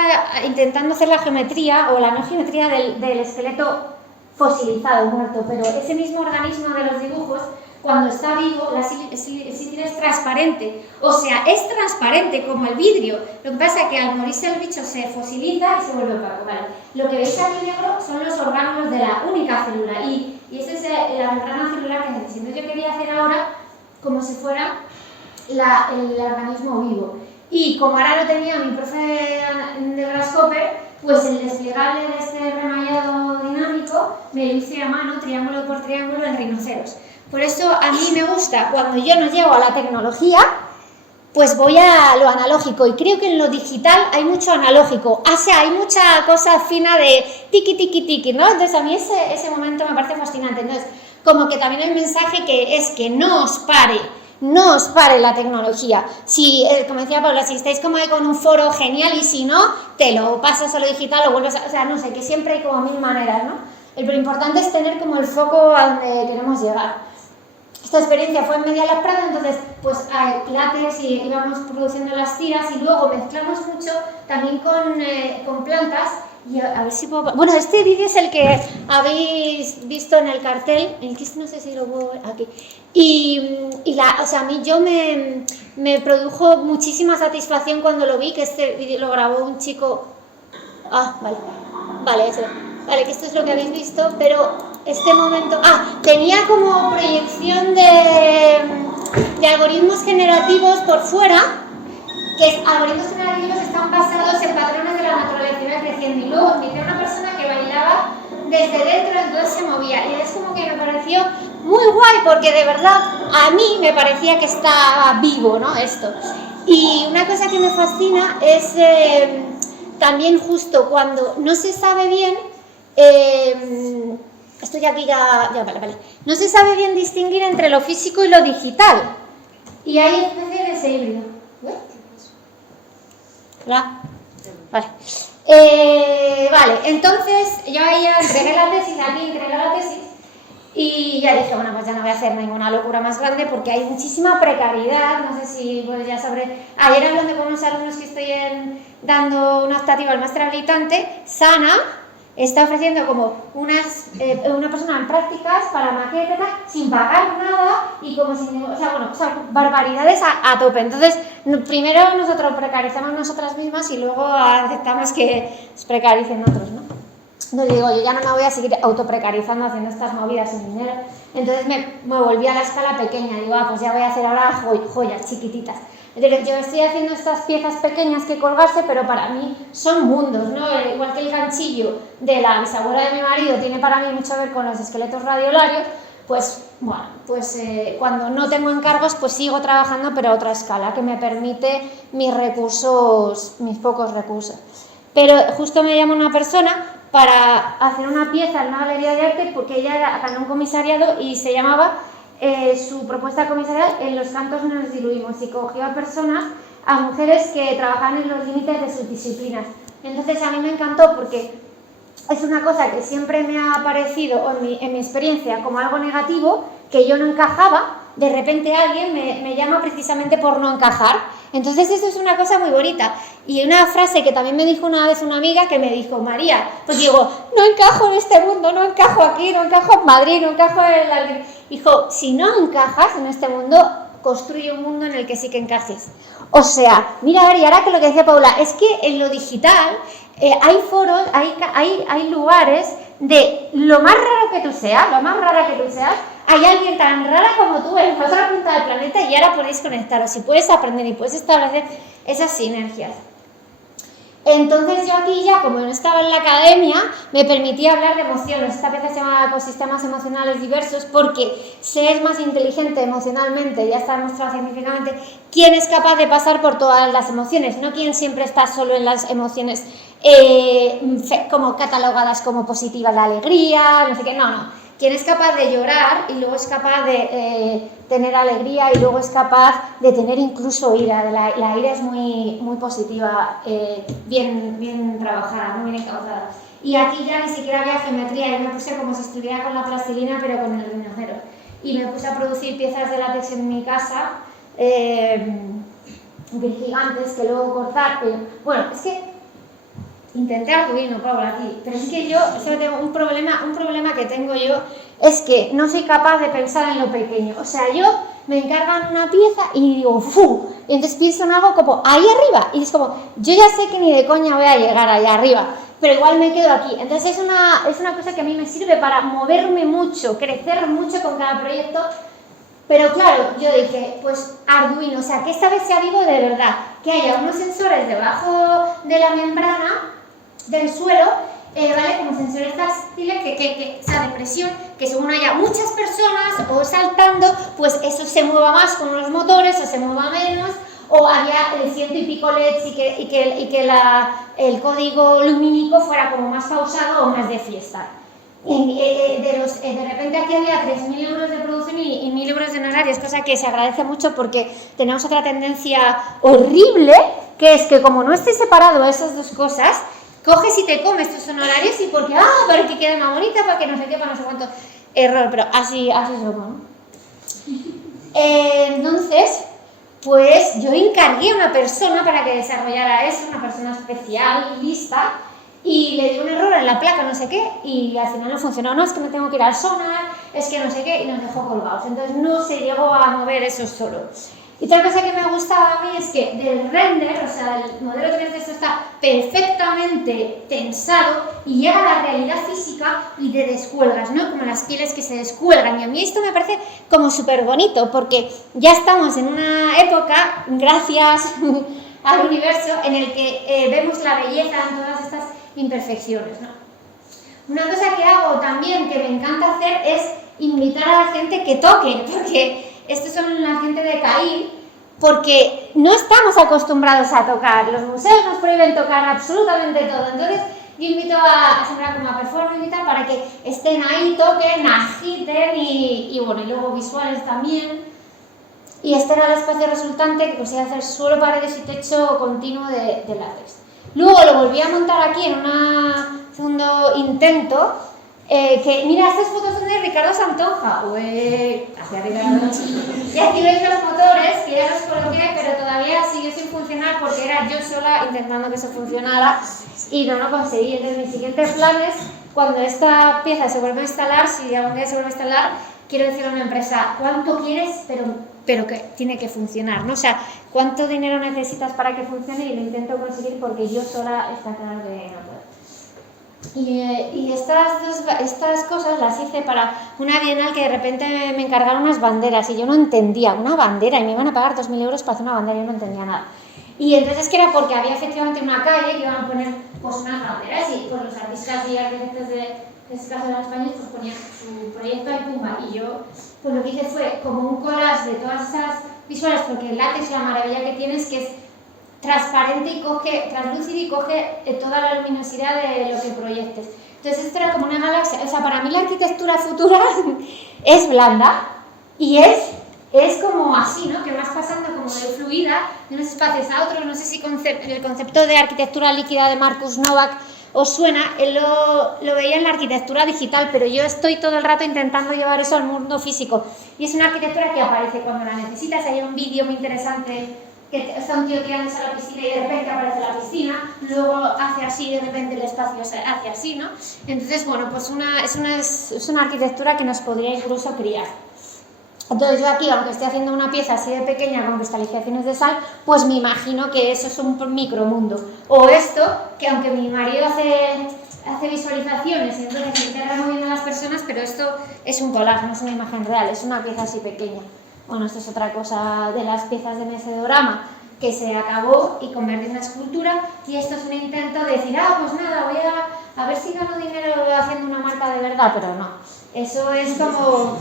intentando hacer la geometría, o la no geometría del esqueleto fosilizado, muerto, pero ese mismo organismo de los dibujos, cuando está vivo, la sílice es transparente, o sea, es transparente como el vidrio. Lo que pasa es que al morirse el bicho se fosiliza y se vuelve opaco, ¿vale? Lo que veis aquí negro son los órganos de la única célula, y esa es la membrana celular que necesito. Yo quería hacer ahora como si fuera el organismo vivo. Y como ahora lo tenía mi profe de Grasshopper, pues el desplegable de este remallado dinámico me lo hice a mano, triángulo por triángulo, en rinoceros. Por eso a mí me gusta, cuando yo no llego a la tecnología, pues voy a lo analógico, y creo que en lo digital hay mucho analógico, o sea, hay mucha cosa fina de tiki tiki tiki, ¿no? Entonces a mí ese momento me parece fascinante. Entonces, como que también hay un mensaje que es que no os pare la tecnología. Si, como decía Paula, si estáis como con un foro, genial, y si no, te lo pasas a lo digital o vuelves a... O sea, no sé, que siempre hay como mil maneras, ¿no? Lo importante es tener como el foco a donde queremos llegar. Esta experiencia fue en Media Lab Prado, entonces pues látex, y íbamos produciendo las tiras, y luego mezclamos mucho también con plantas. Y a ver si puedo... Bueno, este vídeo es el que habéis visto en el cartel, el que no sé si lo puedo ver aquí. O sea, a mí me produjo muchísima satisfacción cuando lo vi, que este vídeo lo grabó un chico... Vale, que esto es lo que habéis visto, pero este momento... tenía como proyección de algoritmos generativos por fuera, que algoritmos generativos están basados en patrones de la naturaleza, iba creciendo, y luego invité a una persona que bailaba desde dentro, entonces se movía, y es como que me pareció muy guay, porque de verdad a mí me parecía que estaba vivo, ¿no? Esto. Y una cosa que me fascina es también justo cuando no se sabe bien, estoy aquí vale, no se sabe bien distinguir entre lo físico y lo digital, y hay especie de ese híbrido. Hola. Vale, entonces yo ahí ya entregué la tesis, Y ya dije, bueno, pues ya no voy a hacer ninguna locura más grande porque hay muchísima precariedad, no sé si pues ya sabré. Ayer hablando con unos alumnos que estoy dando una optativa al máster habilitante, Sana está ofreciendo como una persona en prácticas para maquetas sin pagar nada y como sin, o sea, barbaridades a tope. Entonces, primero nosotros precarizamos nosotras mismas y luego aceptamos que se precaricen otros, ¿no? Entonces digo, yo ya no me voy a seguir autoprecarizando haciendo estas movidas sin dinero. Entonces me volví a la escala pequeña, digo, pues ya voy a hacer ahora joyas chiquititas. Entonces yo estoy haciendo estas piezas pequeñas que colgarse, pero para mí son mundos, ¿no? Igual que el ganchillo de la bisabuela de mi marido tiene para mí mucho que ver con los esqueletos radiolarios, pues bueno, cuando no tengo encargos pues sigo trabajando pero a otra escala que me permite mis pocos recursos. Pero justo me llama una persona para hacer una pieza en una galería de arte porque ella ganó un comisariado y se llamaba su propuesta comisarial En los cantos no nos diluimos, y cogió a personas, a mujeres que trabajan en los límites de sus disciplinas. Entonces a mí me encantó porque es una cosa que siempre me ha parecido en mi experiencia como algo negativo, que yo no encajaba. De repente alguien me llama precisamente por no encajar. Entonces eso es una cosa muy bonita. Y una frase que también me dijo una vez una amiga que me dijo, María, pues digo, no encajo en este mundo, no encajo aquí, no encajo en Madrid, no encajo en la... Dijo, si no encajas en este mundo, construye un mundo en el que sí que encajes. O sea, mira, a ver, y ahora que lo que decía Paula, es que en lo digital hay foros, hay lugares de lo más raro que tú seas, lo más rara que tú seas, hay alguien tan rara como tú en la otra punta del planeta y ahora podéis conectaros y puedes aprender y puedes establecer esas sinergias. Entonces yo aquí ya, como no estaba en la academia, me permitía hablar de emociones. Esta pieza se llama Ecosistemas emocionales diversos porque se es más inteligente emocionalmente, ya está demostrado científicamente, quién es capaz de pasar por todas las emociones, no quien siempre está solo en las emociones como catalogadas como positivas, la alegría, no sé qué, no. Quien es capaz de llorar y luego es capaz de tener alegría y luego es capaz de tener incluso ira. La ira es muy, muy positiva, bien trabajada, muy bien causada. Y aquí ya ni siquiera había geometría, yo me puse como si estuviera con la plastilina pero con el rinocero. Y me puse a producir piezas de látex en mi casa, gigantes que luego cortar. Bueno, es que intenté Arduino, Paula, aquí, pero es que yo tengo un problema que tengo yo es que no soy capaz de pensar en lo pequeño. O sea, yo me encargan una pieza y digo ¡fu! Y entonces pienso en algo como ahí arriba y es como, yo ya sé que ni de coña voy a llegar allá arriba, pero igual me quedo aquí. Entonces es una cosa que a mí me sirve para moverme mucho, crecer mucho con cada proyecto. Pero claro, yo dije, pues Arduino, o sea, que esta vez sea vivo de verdad, que haya unos sensores debajo de la membrana del suelo, ¿vale? Como sensores táctiles que sea de presión, que según haya muchas personas o saltando, pues eso se mueva más con los motores o se mueva menos, o había 100 y pico LEDs y que el código lumínico fuera como más pausado o más de fiesta. De repente aquí había 3.000 euros de producción y 1.000 euros de honorarios, cosa que se agradece mucho porque tenemos otra tendencia horrible, que es que como no esté separado esas dos cosas, coges y te comes tus honorarios y porque, para que quede más bonita, para que no sé qué, para no sé cuánto. Error, pero así somos, ¿no? Entonces, pues yo encargué a una persona para que desarrollara eso, una persona especial, lista, y le dio un error en la placa, no sé qué, y al final no funcionó. No, es que me tengo que ir al sonar, es que no sé qué, y nos dejó colgados. Entonces no se llegó a mover eso solo. Y otra cosa que me gustaba a mí es que del render, o sea, el modelo 3D esto está perfectamente tensado y llega a la realidad física y te descuelgas, ¿no? Como las pieles que se descuelgan. Y a mí esto me parece como súper bonito porque ya estamos en una época, gracias al universo, en el que vemos la belleza en todas estas imperfecciones, ¿no? Una cosa que hago también que me encanta hacer es invitar a la gente que toque, porque estos son la gente de CAIR, porque no estamos acostumbrados a tocar. Los museos nos prohíben tocar absolutamente todo. Entonces, yo invito a Sembrar como a performance y tal para que estén ahí, toquen, agiten y bueno, y luego visuales también. Y este era el espacio resultante que consiguió hacer suelo, paredes y techo continuo de látex. Luego lo volví a montar aquí en un segundo intento. que mira, estas fotos son de Ricardo Santonja, hacia Ricardo. Y aquí veis los motores, que ya los coloqué, pero todavía siguió sin funcionar porque era yo sola intentando que eso funcionara y no lo conseguí. Entonces mi siguiente plan es, cuando esta pieza se vuelva a instalar, si algún día se vuelve a instalar, quiero decirle a una empresa, ¿cuánto quieres? Pero que tiene que funcionar, ¿no? O sea, ¿cuánto dinero necesitas para que funcione? Y lo intento conseguir porque yo sola está claro que no puedo. Y estas cosas las hice para una bienal que de repente me encargaron unas banderas y yo no entendía una bandera y me iban a pagar 2.000 euros para hacer una bandera y yo no entendía nada. Y entonces que era porque había efectivamente una calle que iban a poner pues unas banderas y pues los artistas y arquitectos de este caso de los españoles pues ponían su proyecto y pumba. Y yo pues lo que hice fue como un collage de todas esas visuales, porque el látex la maravilla que tiene es que es transparente y translúcido y coge toda la luminosidad de lo que proyectes. Entonces esto era como una galaxia. O sea, para mí la arquitectura futura es blanda y es como así, ¿no? Que vas pasando como de fluida de unos espacios a otros. No sé si el concepto de arquitectura líquida de Marcus Novak os suena. Él lo veía en la arquitectura digital, pero yo estoy todo el rato intentando llevar eso al mundo físico. Y es una arquitectura que aparece cuando la necesitas. Hay un vídeo muy interesante que está un tío tirándose a la piscina y de repente aparece la piscina, luego hace así y de repente el espacio hace así, ¿no? Entonces, bueno, pues es una arquitectura que nos podría incluso criar. Entonces yo aquí, aunque esté haciendo una pieza así de pequeña con cristalizaciones de sal, pues me imagino que eso es un micromundo. O esto, que aunque mi marido hace visualizaciones y entonces se integra moviendo a las personas, pero esto es un collage, no es una imagen real, es una pieza así pequeña. Bueno, esto es otra cosa de las piezas de Mesedorama que se acabó y convertí en una escultura, y esto es un intento de decir, pues nada, voy a ver si gano dinero haciendo una marca de verdad, pero no. Eso es como,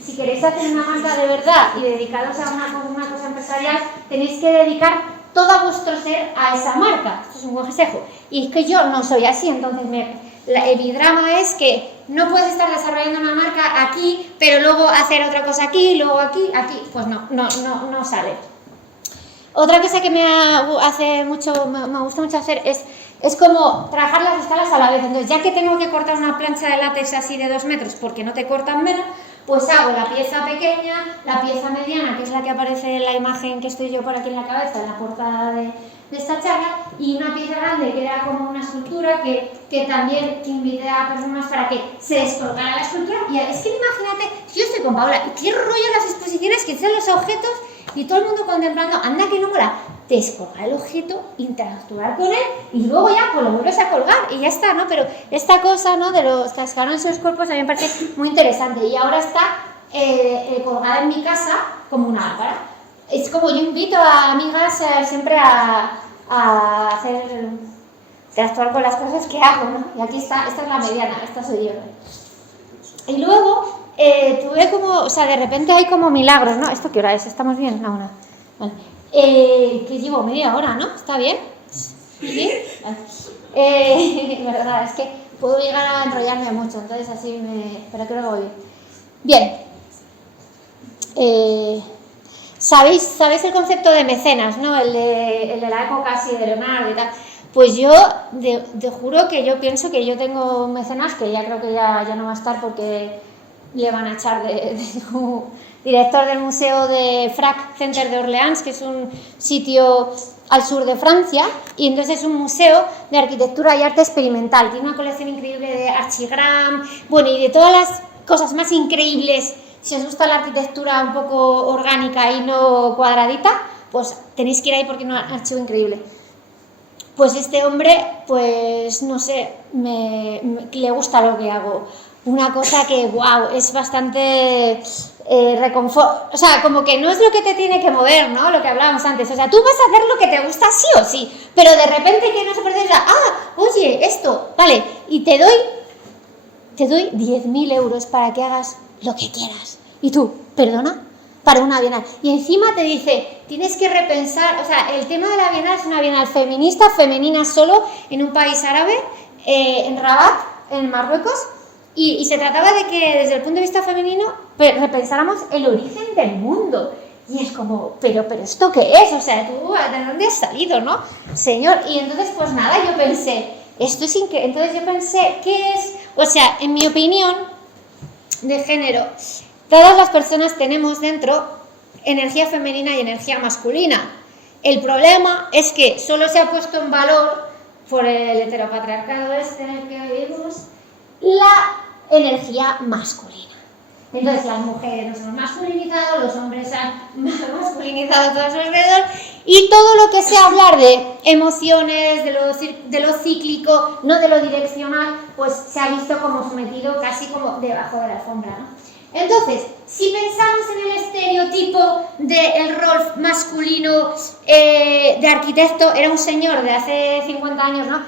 si queréis hacer una marca de verdad y dedicaros a una cosa empresarial, tenéis que dedicar todo vuestro ser a esa marca. Esto es un buen consejo. Y es que yo no soy así, entonces mi drama es que no puedes estar desarrollando una marca aquí, pero luego hacer otra cosa aquí, luego aquí, pues no sale. Otra cosa que me gusta mucho hacer es como trabajar las escalas a la vez. Entonces, ya que tengo que cortar una plancha de látex así de 2 metros porque no te cortan menos, pues hago la pieza pequeña, la pieza mediana, que es la que aparece en la imagen que estoy yo por aquí en la cabeza, en la portada de esta charla, y una pieza grande que era como una escultura que también invité a personas para que se descolgara la escultura. Y es que imagínate, yo estoy con Paola y qué rollo las exposiciones que están los objetos y todo el mundo contemplando, anda que no mola, descolgar el objeto, interactuar con él y luego ya pues lo vuelves a colgar y ya está, ¿no? Pero esta cosa, ¿no?, de los cascarones en sus cuerpos a mí me parece muy interesante y ahora está colgada en mi casa como una lámpara. Es como yo invito a amigas siempre a interactuar con las cosas que hago, ¿no? Y aquí está, esta es la mediana, esta soy yo. Y luego tuve como, o sea, de repente hay como milagros, ¿no? ¿Esto qué hora es? ¿Estamos bien? No, no. Vale. Que llevo media hora, ¿no? ¿Está bien? ¿Sí? Vale. Verdad, es que puedo llegar a enrollarme mucho, entonces así pero creo que voy bien. Bien. ¿Sabéis el concepto de mecenas, ¿no? El de la época así de Leonardo y tal. Pues yo te juro que yo pienso que yo tengo un mecenas que ya creo que ya no va a estar porque le van a echar como director del Museo de Frac Center de Orleans, que es un sitio al sur de Francia, y entonces es un museo de arquitectura y arte experimental. Tiene una colección increíble de archigram, bueno, y de todas las cosas más increíbles. Si os gusta la arquitectura un poco orgánica y no cuadradita, pues tenéis que ir ahí porque es un archivo increíble. Pues este hombre, pues no sé, le gusta lo que hago. Una cosa que, wow, es bastante reconfort. O sea, como que no es lo que te tiene que mover, ¿no? Lo que hablábamos antes. O sea, tú vas a hacer lo que te gusta sí o sí, pero de repente que no se puede decir, oye, esto, vale, y te doy 10.000 euros para que hagas lo que quieras. Y tú, ¿perdona? Para una bienal. Y encima te dice, tienes que repensar, o sea, el tema de la bienal es una bienal feminista, femenina solo, en un país árabe, en Rabat, en Marruecos, y se trataba de que desde el punto de vista femenino repensáramos el origen del mundo. Y es como, pero ¿esto qué es? O sea, ¿tú de dónde has salido, no? Señor, y entonces pues nada, yo pensé, esto es increíble. Entonces yo pensé, ¿qué es? O sea, en mi opinión de género, todas las personas tenemos dentro energía femenina y energía masculina. El problema es que solo se ha puesto en valor, por el heteropatriarcado en el que vivimos, la energía masculina. Entonces las mujeres nos hemos masculinizado, los hombres han masculinizado todo a su alrededor, y todo lo que sea hablar de emociones, de lo cíclico, no de lo direccional, pues se ha visto como sometido casi como debajo de la alfombra, ¿no? Entonces, si pensamos en el estereotipo del rol masculino de arquitecto, era un señor de hace 50 años, ¿no?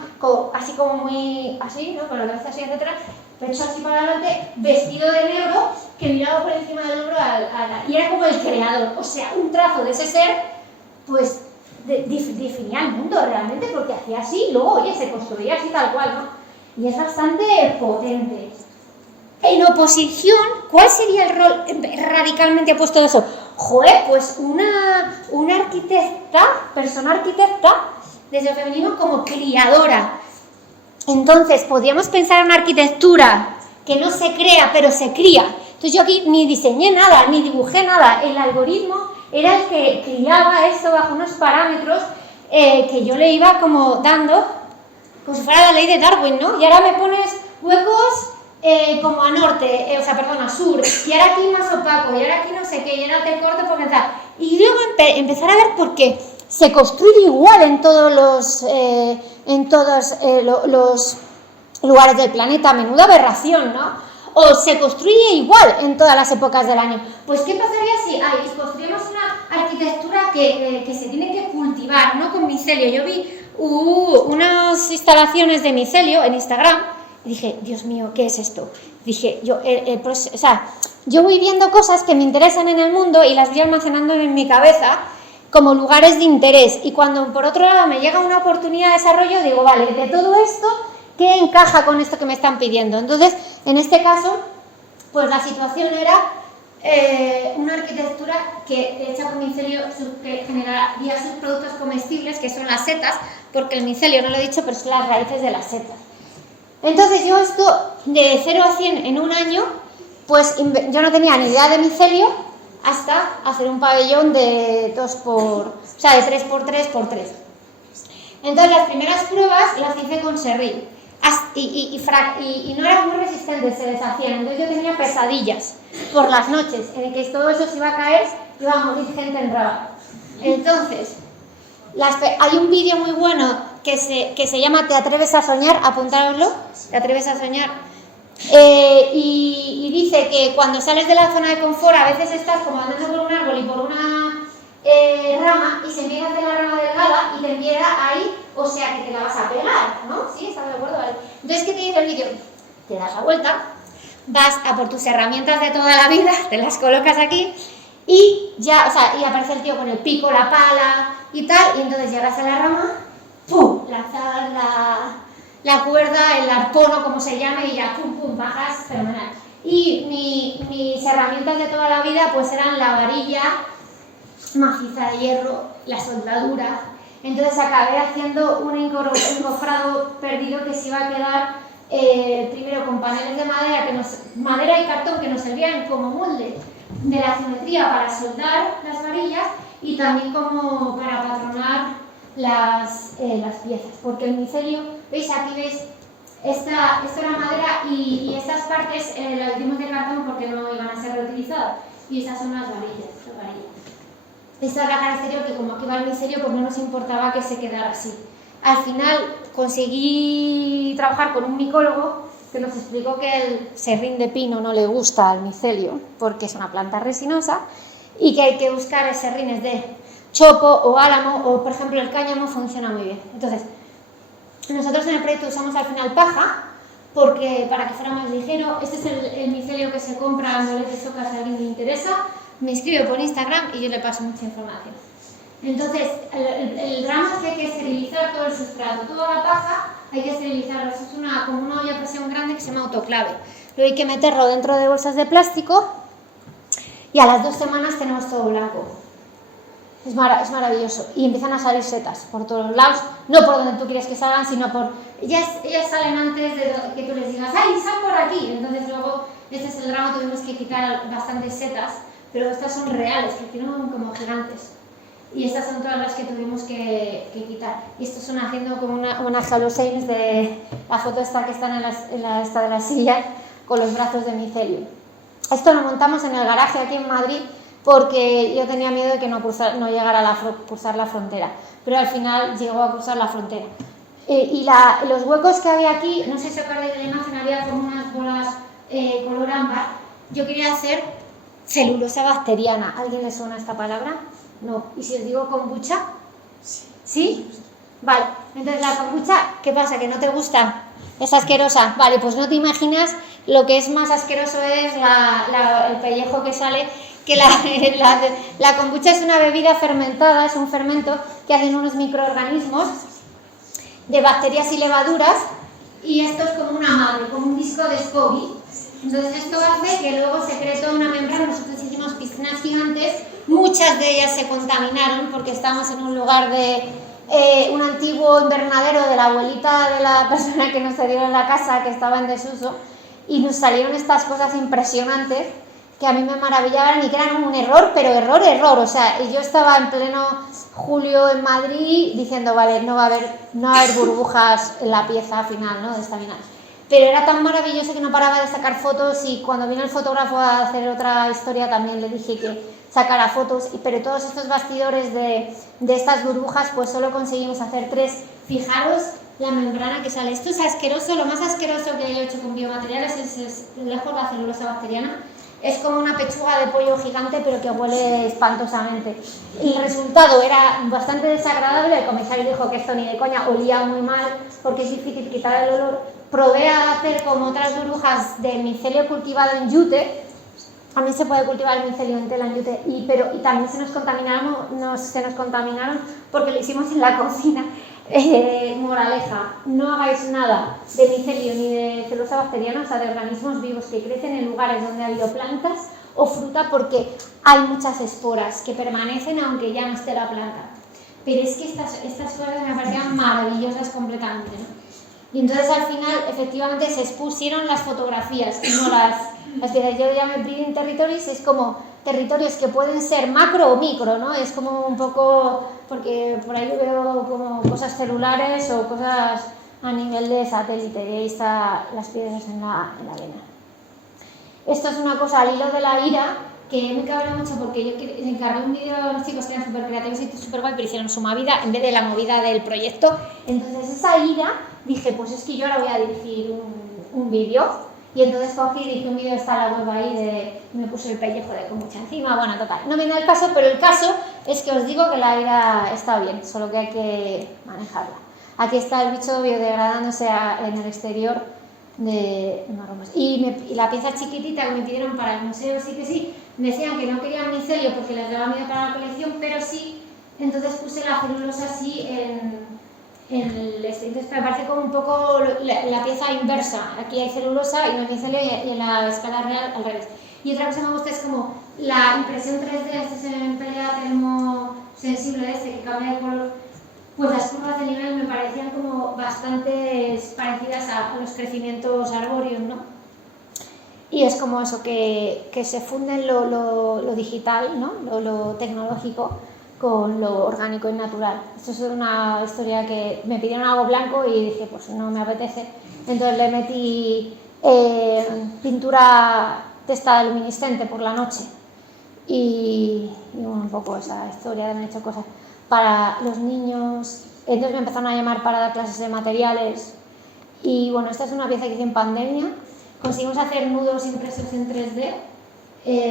Así como muy así, ¿no? Con la cabeza así, etcétera, pecho así para adelante, vestido de negro, que miraba por encima del hombro y era como el creador. O sea, un trazo de ese ser, pues definía el mundo realmente, porque hacía así, luego, oye, se construía así tal cual, ¿no? Y es bastante potente. En oposición, ¿cuál sería el rol radicalmente opuesto a eso? Joder, pues una arquitecta, persona arquitecta, desde el femenino como criadora. Entonces, podríamos pensar en una arquitectura que no se crea, pero se cría. Entonces yo aquí ni diseñé nada, ni dibujé nada. El algoritmo era el que criaba esto bajo unos parámetros que yo le iba como dando, como si fuera la ley de Darwin, ¿no? Y ahora me pones huecos como a norte, a sur, y ahora aquí más opaco, y ahora aquí no sé qué, y ahora te corto porque tal. Y luego empezar a ver por qué se construye igual en todos los lugares del planeta, menuda aberración, ¿no? O se construye igual en todas las épocas del año. Pues ¿qué pasaría si construimos una arquitectura que se tiene que cultivar, ¿no? Con micelio. Yo vi unas instalaciones de micelio en Instagram y dije, Dios mío, ¿qué es esto? Dije, yo voy viendo cosas que me interesan en el mundo y las voy almacenando en mi cabeza como lugares de interés, y cuando por otro lado me llega una oportunidad de desarrollo, digo, vale, de todo esto, ¿qué encaja con esto que me están pidiendo? Entonces, en este caso, pues la situación era una arquitectura hecha con micelio que generaría sus productos comestibles, que son las setas, porque el micelio, no lo he dicho, pero son las raíces de las setas. Entonces yo esto de 0 a 100 en un año, pues yo no tenía ni idea de micelio hasta hacer un pabellón de 3x3x3. Entonces las primeras pruebas las hice con serrín y no eran muy resistentes, se deshacían. Entonces yo tenía pesadillas por las noches en que todo eso se iba a caer y iba a morir gente en Rabat. Entonces hay un vídeo muy bueno que se llama ¿Te atreves a soñar? Apuntároslo, ¿te atreves a soñar? Y dice que cuando sales de la zona de confort a veces estás como andando por un árbol y por una rama y se empieza a hacer la rama delgada y te empieza ahí, o sea que te la vas a pegar, ¿no? ¿Sí? ¿Estás de acuerdo? Vale. Entonces, ¿qué te dice el vídeo? Te das la vuelta, vas a por tus herramientas de toda la vida, te las colocas aquí y ya, y aparece el tío con el pico, la pala y tal, y entonces llegas a la rama, ¡pum! Lanzas la cuerda, el arpón o como se llame, y ya pum pum, bajas, fenomenal. Y mis herramientas de toda la vida pues eran la varilla maciza de hierro, la soldadura. Entonces acabé haciendo un encofrado perdido que se iba a quedar primero con paneles de madera y cartón que nos servían como molde de la geometría para soldar las varillas y también como para patronar las piezas, porque el micelio, veis aquí, veis, esto era madera y estas partes las hicimos de cartón porque no iban a ser reutilizadas, y estas son las varillas. Esta es la característica que como aquí va el micelio, pues no nos importaba que se quedara así. Al final conseguí trabajar con un micólogo que nos explicó que el serrín de pino no le gusta al micelio porque es una planta resinosa y que hay que buscar serrines de chopo o álamo, o por ejemplo el cáñamo funciona muy bien. Entonces, nosotros en el proyecto usamos al final paja para que fuera más ligero. Este es el micelio que se compra en Bolet de Soca, si a alguien le interesa. Me escribe por Instagram y yo le paso mucha información. Entonces, el ramo hay que esterilizar todo el sustrato, toda la paja hay que esterilizarlo. Eso es como una olla a presión grande que se llama autoclave. Luego hay que meterlo dentro de bolsas de plástico y a las 2 semanas tenemos todo blanco. Es maravilloso. Y empiezan a salir setas por todos lados, no por donde tú quieres que salgan, sino por... Ellas salen antes de que tú les digas, ¡ay, sal por aquí! Entonces luego, este es el drama, tuvimos que quitar bastantes setas, pero estas son reales, que hicieron como gigantes. Y estas son todas las que tuvimos que quitar. Y estos son haciendo como unas hallucinations de la foto esta que están esta de la silla, con los brazos de micelio. Esto lo montamos en el garaje aquí en Madrid, porque yo tenía miedo de que no llegara a cruzar la frontera, pero al final llegó a cruzar la frontera. Y los huecos que había aquí, no sé si os acordáis de la imagen, había como unas bolas color ámbar. Yo quería hacer celulosa bacteriana. ¿A alguien le suena esta palabra? No. ¿Y si os digo kombucha? ¿Sí? Vale. Entonces la kombucha, ¿qué pasa? ¿Que no te gusta? ¿Es asquerosa? Vale, pues no te imaginas lo que es más asqueroso es el pellejo que sale. Que la kombucha es una bebida fermentada, es un fermento que hacen unos microorganismos de bacterias y levaduras, y esto es como una madre, como un disco de SCOBY. Entonces esto hace que luego se cree toda una membrana. Nosotros hicimos piscinas gigantes, muchas de ellas se contaminaron porque estábamos en un lugar de un antiguo invernadero de la abuelita de la persona que nos cedió en la casa, que estaba en desuso, y nos salieron estas cosas impresionantes que a mí me maravillaban y que eran un error, pero error, o sea, yo estaba en pleno julio en Madrid diciendo, vale, no va a haber burbujas en la pieza final, ¿no?, de esta final. Pero era tan maravilloso que no paraba de sacar fotos, y cuando vino el fotógrafo a hacer otra historia también le dije que sacara fotos, pero todos estos bastidores de estas burbujas, pues solo conseguimos hacer 3. Fijaros la membrana que sale. Esto es asqueroso, lo más asqueroso que he hecho con biomateriales es lejos la celulosa bacteriana. Es como una pechuga de pollo gigante, pero que huele espantosamente. El resultado era bastante desagradable. El comisario dijo que esto ni de coña, olía muy mal porque es difícil quitar el olor. Probé a hacer como otras burbujas de micelio cultivado en yute. A mí se puede cultivar el micelio en tela en yute, y también se nos contaminaron porque lo hicimos en la cocina. Moraleja, no hagáis nada de micelio ni de celulosa bacteriana, o sea, de organismos vivos que crecen en lugares donde ha habido plantas o fruta, porque hay muchas esporas que permanecen aunque ya no esté la planta. Pero es que estas cosas me parecían maravillosas completamente, ¿no? Y entonces al final efectivamente se expusieron las fotografías y no las piezas. Yo llamé breeding territories, es como territorios que pueden ser macro o micro, ¿no? Es como un poco, porque por ahí veo como cosas celulares o cosas a nivel de satélite, y ahí están las piedras en la arena. Esto es una cosa al hilo de la ira que me cabrea mucho, porque yo encargué un vídeo a los chicos que eran súper creativos y súper guay, pero hicieron su movida en vez de la movida del proyecto. Entonces esa ira dije, pues es que yo ahora voy a dirigir un vídeo. Y entonces cogí y dije un vídeo, está la web ahí, me puse el pellejo de kombucha encima. Bueno, total, no viene al caso, pero el caso es que os digo que la ira está bien, solo que hay que manejarla. Aquí está el bicho biodegradándose en el exterior de marrones. Y la pieza chiquitita que me pidieron para el museo, sí, me decían que no querían micelio porque les daba miedo para la colección, pero sí, entonces puse la celulosa así entonces me parece como un poco la pieza inversa. Aquí hay celulosa y no hay micelio, y en la escala real al revés. Y otra cosa que me gusta es como la impresión 3D, este se emplea termosensible, que cambia de color. Pues las curvas de nivel me parecían como bastante parecidas a los crecimientos arbóreos, ¿no? Y es como eso, que se funden lo digital, ¿no?, lo tecnológico con lo orgánico y natural. Esto es una historia que me pidieron algo blanco y dije, pues no me apetece. Entonces le metí pintura de esta luminiscente por la noche. Y bueno, un poco esa historia de haber hecho cosas para los niños. Entonces me empezaron a llamar para dar clases de materiales. Y bueno, esta es una pieza que hice en pandemia. Conseguimos hacer nudos impresos en 3D,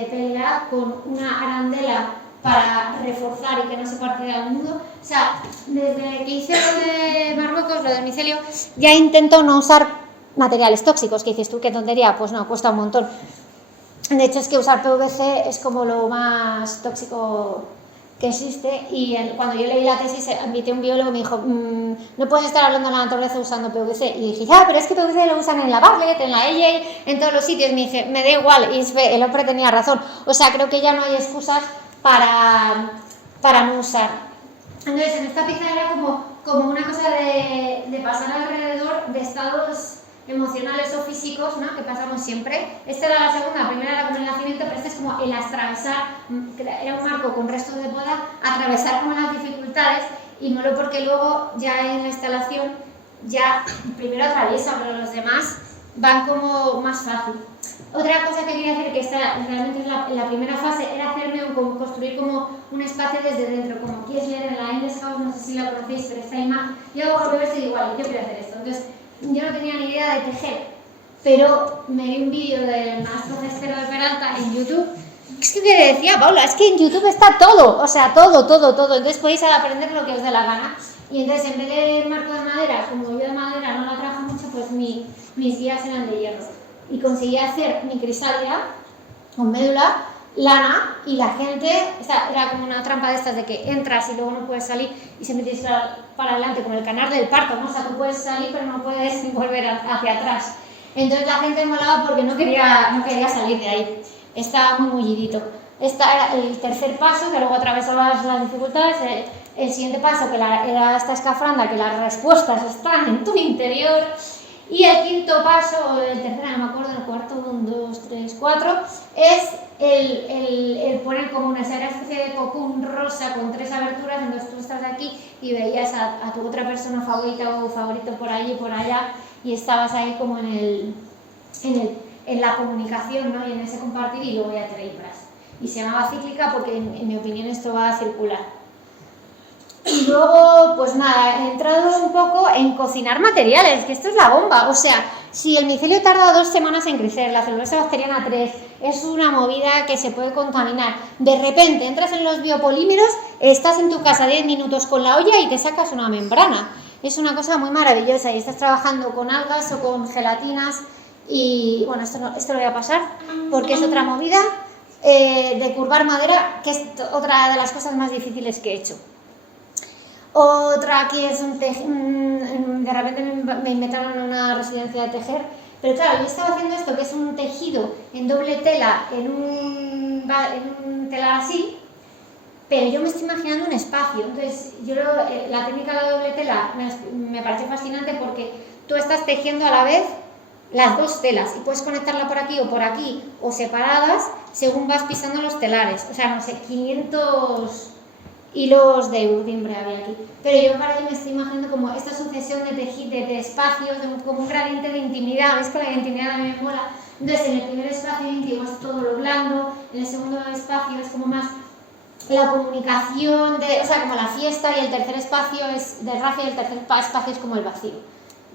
PLA, con una arandela para reforzar y que no se partiera el nudo. O sea, desde que hice lo de Marruecos, lo del micelio, ya intento no usar materiales tóxicos, que dices tú, qué tontería, pues no, cuesta un montón. De hecho, es que usar PVC es como lo más tóxico que existe, y cuando yo leí la tesis, invité a un biólogo y me dijo, no puedes estar hablando de la naturaleza usando PVC. Y dije, pero es que PVC lo usan en la Bartlett, en la EJ, en todos los sitios. Me dice, me da igual, y el hombre tenía razón. O sea, creo que ya no hay excusas para para no usar. Entonces, en esta pieza era como una cosa de pasar alrededor de estados emocionales o físicos, ¿no? Que pasamos siempre. Esta era la segunda, la primera era como el nacimiento, pero este es como el atravesar, era un marco con restos de boda, atravesar como las dificultades, y moló porque luego ya en la instalación ya primero atraviesa, pero los demás van como más fácil. Otra cosa que quería hacer, que esta realmente es la primera fase, era construir como un espacio desde dentro, como Kiesler en la Endless House, no sé si la conocéis, pero esta imagen, yo hago al revés y igual, yo quiero hacer esto. Entonces, yo no tenía ni idea de tejer, pero me vi un vídeo del maestro Cestero de Peralta en YouTube. Es que me decía, Paula, es que en YouTube está todo, o sea, todo, entonces podéis aprender lo que os dé la gana. Y entonces, en vez de marco de madera, como yo de madera no la trabajo mucho, pues mis guías eran de hierro. Y conseguí hacer mi crisalia con médula, lana, y la gente, o sea, era como una trampa de estas de que entras y luego no puedes salir y siempre tienes que ir para adelante, como el canal del parto, ¿no? O sea, tú puedes salir pero no puedes volver hacia atrás. Entonces la gente molaba porque no quería salir de ahí, estaba muy mullidito. Este era el tercer paso, que luego atravesabas las dificultades. El siguiente paso, que era esta escafranda, que las respuestas están en tu interior. Y el quinto paso, o el tercero, no me acuerdo, el cuarto, 1, 2, 3, 4, es el poner como una especie de cocoon rosa con 3 aberturas. Entonces tú estás aquí y veías a tu otra persona favorita o favorito por allí y por allá, y estabas ahí como en la comunicación, ¿no? Y en ese compartir, y luego ya te libras. Y se llamaba cíclica porque en mi opinión esto va a circular. Y luego, pues nada, he entrado un poco en cocinar materiales, que esto es la bomba. O sea, si el micelio tarda 2 semanas en crecer, la celulosa bacteriana 3, es una movida que se puede contaminar. De repente entras en los biopolímeros, estás en tu casa 10 minutos con la olla y te sacas una membrana. Es una cosa muy maravillosa, y estás trabajando con algas o con gelatinas. Y bueno, esto lo voy a pasar porque es otra movida de curvar madera, que es otra de las cosas más difíciles que he hecho. Otra aquí es de repente me inventaron una residencia de tejer, pero claro, yo estaba haciendo esto, que es un tejido en doble tela, en un telar así, pero yo me estoy imaginando un espacio. Entonces, la técnica de doble tela me parece fascinante porque tú estás tejiendo a la vez las 2 telas y puedes conectarla por aquí o separadas según vas pisando los telares. O sea, no sé, 500 hilos de urdimbre había aquí. Pero yo para mí me estoy imaginando como esta sucesión de espacios, como un gradiente de intimidad. ¿Ves que la intimidad a mí me mola? Entonces, en el primer espacio íntimo es todo lo blando, en el segundo espacio es como más la comunicación, o sea, como la fiesta, y el tercer espacio es de raza, y el tercer espacio es como el vacío.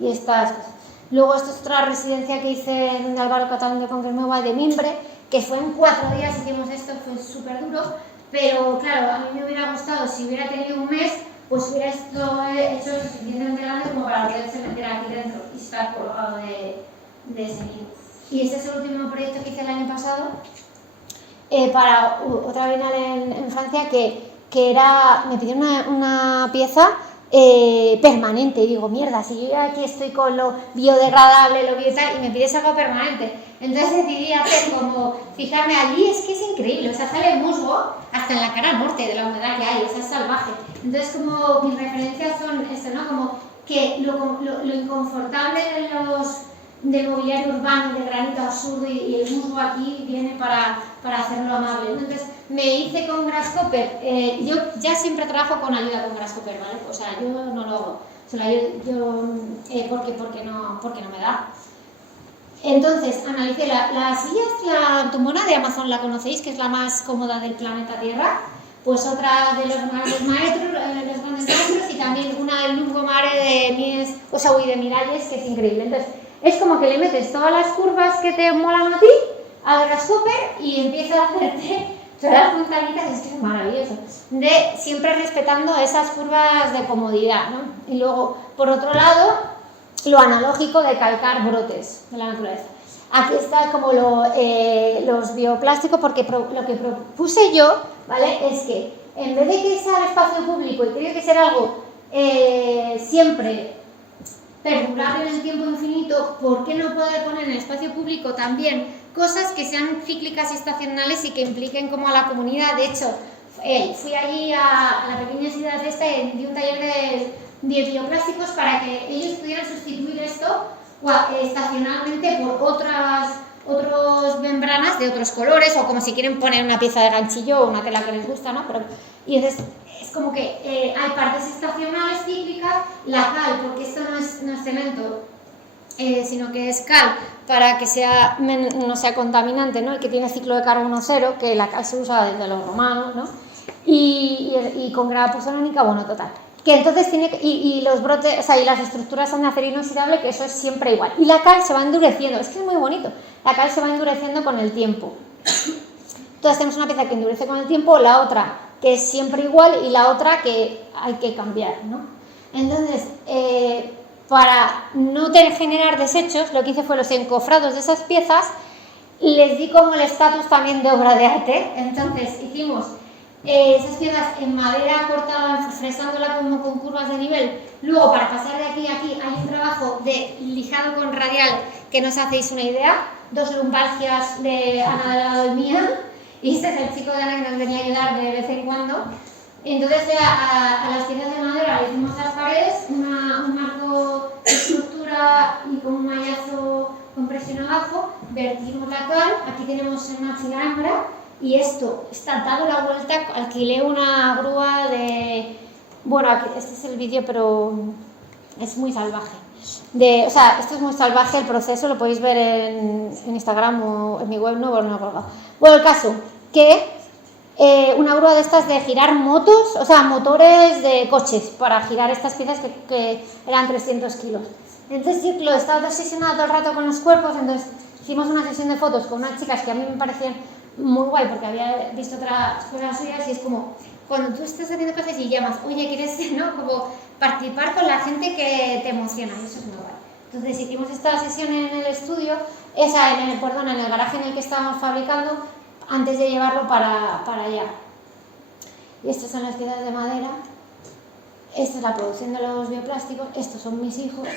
Y estas cosas. Luego, esto es otra residencia que hice en Álvaro Catalán de Conquer Nueva, de mimbre, que fue en 4 días hicimos esto, fue súper duro. Pero claro, a mí me hubiera gustado, si hubiera tenido un mes, pues hubiera hecho lo suficientemente grande como para poderse meter aquí dentro y estar colgado de ese nido. Y ese es el último proyecto que hice el año pasado para otra bienal en Francia, que era, me pidió una pieza permanente. Y digo, mierda, si yo aquí estoy con lo biodegradable, lo tal, y me pides algo permanente. Entonces decidí fijarme allí, es que es increíble, o sea, sale musgo hasta en la cara norte de la humedad que hay, o sea, es salvaje. Entonces, como mis referencias son esto, ¿no? Como que lo inconfortable del mobiliario urbano, de granito absurdo, y el musgo aquí viene para hacerlo amable. Entonces, me hice con Grasshopper. Yo ya siempre trabajo con ayuda con Grasshopper, ¿vale? O sea, yo no lo hago, o sea, porque no me da. Entonces, analicé la silla, la tumona de Amazon, la conocéis, que es la más cómoda del planeta Tierra. Pues otra de los grandes maestros, y también una del Lungomare de Miralles, que es increíble. Entonces, es como que le metes todas las curvas que te molan a ti al Grasshopper y empieza a hacerte todas las montañitas. Es que es maravilloso. Siempre respetando esas curvas de comodidad, ¿no? Y luego, por otro lado, lo analógico de calcar brotes de la naturaleza. Aquí está como los bioplásticos, porque lo que propuse yo, ¿vale? Es que en vez de que sea el espacio público y tiene que ser algo siempre perdurable en el tiempo infinito, ¿por qué no poder poner en el espacio público también cosas que sean cíclicas y estacionales y que impliquen como a la comunidad? De hecho, fui allí a la pequeña ciudad esta y di un taller de bioplásticos para que ellos pudieran sustituir esto estacionalmente por otras membranas de otros colores, o como si quieren poner una pieza de ganchillo o una tela que les gusta, ¿no? Y entonces es como que hay partes estacionales cíclicas, la cal, porque esto no es cemento, sino que es cal para que no sea contaminante, ¿no? Y que tiene ciclo de carbono cero, que la cal se usa desde los romanos, ¿no? Y con grava pozzolónica, bueno, total. Que entonces y los brotes, o sea, y las estructuras son de acero inoxidable, que eso es siempre igual. Y la cal se va endureciendo, es que es muy bonito. La cal se va endureciendo con el tiempo. Entonces tenemos una pieza que endurece con el tiempo, la otra que es siempre igual y la otra que hay que cambiar, ¿no? Entonces, para no generar desechos, lo que hice fue los encofrados de esas piezas, les di como el estatus también de obra de arte. Entonces hicimos esas piezas en madera cortada, fresándola como con curvas de nivel. Luego, para pasar de aquí a aquí, hay un trabajo de lijado con radial que no os hacéis una idea. 2 lumbalgias de Ana de lado y mía, y este es el chico de Ana que nos venía a ayudar de vez en cuando. Entonces a las piezas de madera le hicimos las paredes, un marco de estructura y con un mallazo con presión abajo, vertimos la cal, aquí tenemos una chinambra, y esto está dado la vuelta. Alquilé una grúa de... Bueno, aquí, este es el vídeo, pero es muy salvaje. O sea, esto es muy salvaje el proceso, lo podéis ver en Instagram o en mi web, no lo he colgado. Bueno, el caso, que una grúa de estas de girar motos, o sea, motores de coches, para girar estas piezas que eran 300 kilos. Entonces yo lo estaba obsesionada todo el rato con los cuerpos, entonces hicimos una sesión de fotos con unas chicas que a mí me parecían muy guay porque había visto otras cosas suyas, y es como cuando tú estás haciendo cosas y llamas, oye, ¿quieres, no? Como participar con la gente que te emociona, y eso es muy guay. Entonces hicimos esta sesión en el estudio, en el garaje en el que estábamos fabricando, antes de llevarlo para allá. Y estas son las piezas de madera, esta es la producción de los bioplásticos, estos son mis hijos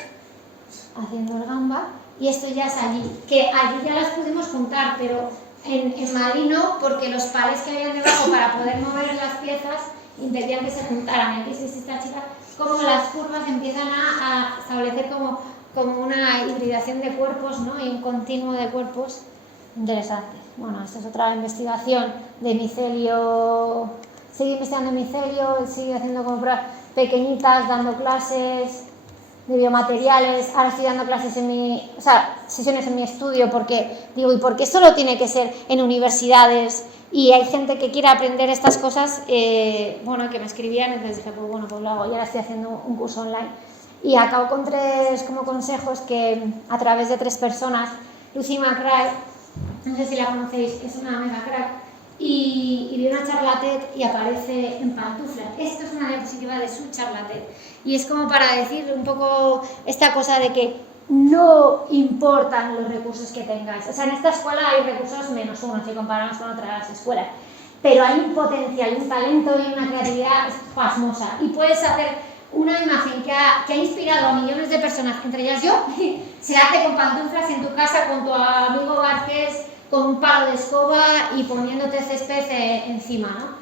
haciendo el gamba, y esto ya es allí, que allí ya las pudimos juntar, pero en Madrid no, porque los palés que habían debajo para poder mover las piezas impedían que se juntaran. Entonces esta chica, como las curvas empiezan a establecer como una hibridación de cuerpos, ¿no? Y un continuo de cuerpos interesantes. Bueno, esta es otra investigación de micelio. Sigue investigando micelio, sigue haciendo como pruebas pequeñitas, dando clases de biomateriales. Ahora estoy dando clases sesiones en mi estudio, porque digo, ¿y por qué solo tiene que ser en universidades? Y hay gente que quiere aprender estas cosas, bueno, que me escribían, entonces dije, pues bueno, pues lo hago. Y ahora estoy haciendo un curso online. Y acabo con 3 como consejos que a través de 3 personas. Lucy McRae, no sé si la conocéis, es una mega crack, y vi una charla TED y aparece en pantuflas. Esto es una diapositiva de su charla TED. Y es como para decir un poco esta cosa de que no importan los recursos que tengáis. O sea, en esta escuela hay recursos -1 si comparamos con otras escuelas. Pero hay un potencial, un talento y una creatividad pasmosa. Y puedes hacer una imagen que ha inspirado a millones de personas, entre ellas yo, se hace con pantuflas en tu casa, con tu amigo Garcés, con un palo de escoba y poniéndote césped encima, ¿no?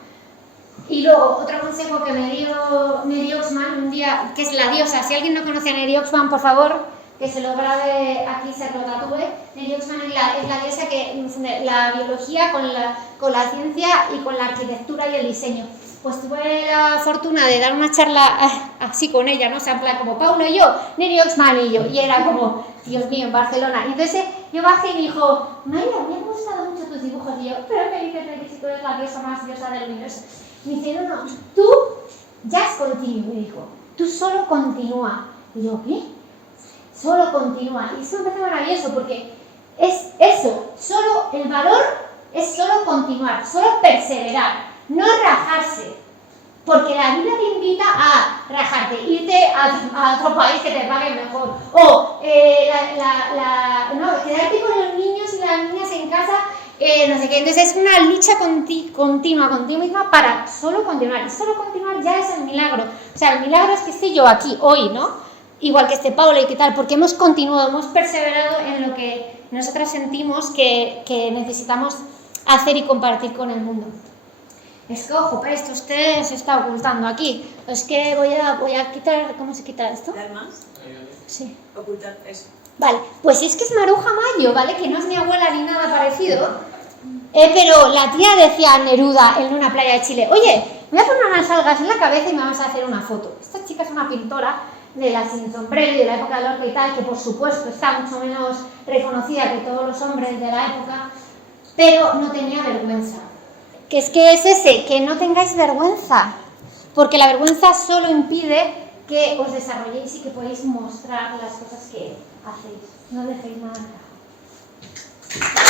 Y luego, otro consejo que me dio Neri Oxman un día, que es la diosa. Si alguien no conoce a Neri Oxman, por favor, que se lo grabe aquí, se lo tatúe. Neri Oxman es la diosa que une la biología con la ciencia y con la arquitectura y el diseño. Pues tuve la fortuna de dar una charla así con ella, ¿no? O sea, en plan como Paulo y yo, Neri Oxman y yo. Y era como, Dios mío, en Barcelona. Y entonces yo bajé y me dijo, Mayra, me han gustado mucho tus dibujos. Y yo, pero me dices que tú eres la diosa más diosa del universo. Y me dice, no, tú just continue, me dijo. Tú solo continúa. Y yo, ¿qué? Solo continúa. Y eso me parece maravilloso porque es eso, solo el valor es solo continuar, solo perseverar. No rajarse, porque la vida te invita a rajarte, irte a otro país que te pague mejor, o quedarte con los niños y las niñas en casa, no sé qué. Entonces es una lucha continua contigo misma para solo continuar, y solo continuar ya es el milagro. O sea, el milagro es que esté yo aquí hoy, ¿no? Igual que esté Paula y qué tal, porque hemos continuado, hemos perseverado en lo que nosotras sentimos que necesitamos hacer y compartir con el mundo. Es que, ojo, pero esto usted se está ocultando aquí. Es que voy a quitar... ¿Cómo se quita esto? ¿Dar más? Sí. Ocultar eso. Vale, pues es que es Maruja Mayo, ¿vale? Que no es mi abuela ni nada parecido. Pero la tía decía a Neruda en una playa de Chile, oye, me voy a poner unas algas en la cabeza y me vas a hacer una foto. Esta chica es una pintora de la sin sombrero y de la época de Lorca y tal, que por supuesto está mucho menos reconocida que todos los hombres de la época, pero no tenía vergüenza. Que es ese, que no tengáis vergüenza, porque la vergüenza solo impide que os desarrolléis y que podáis mostrar las cosas que hacéis. No dejéis nada en caja.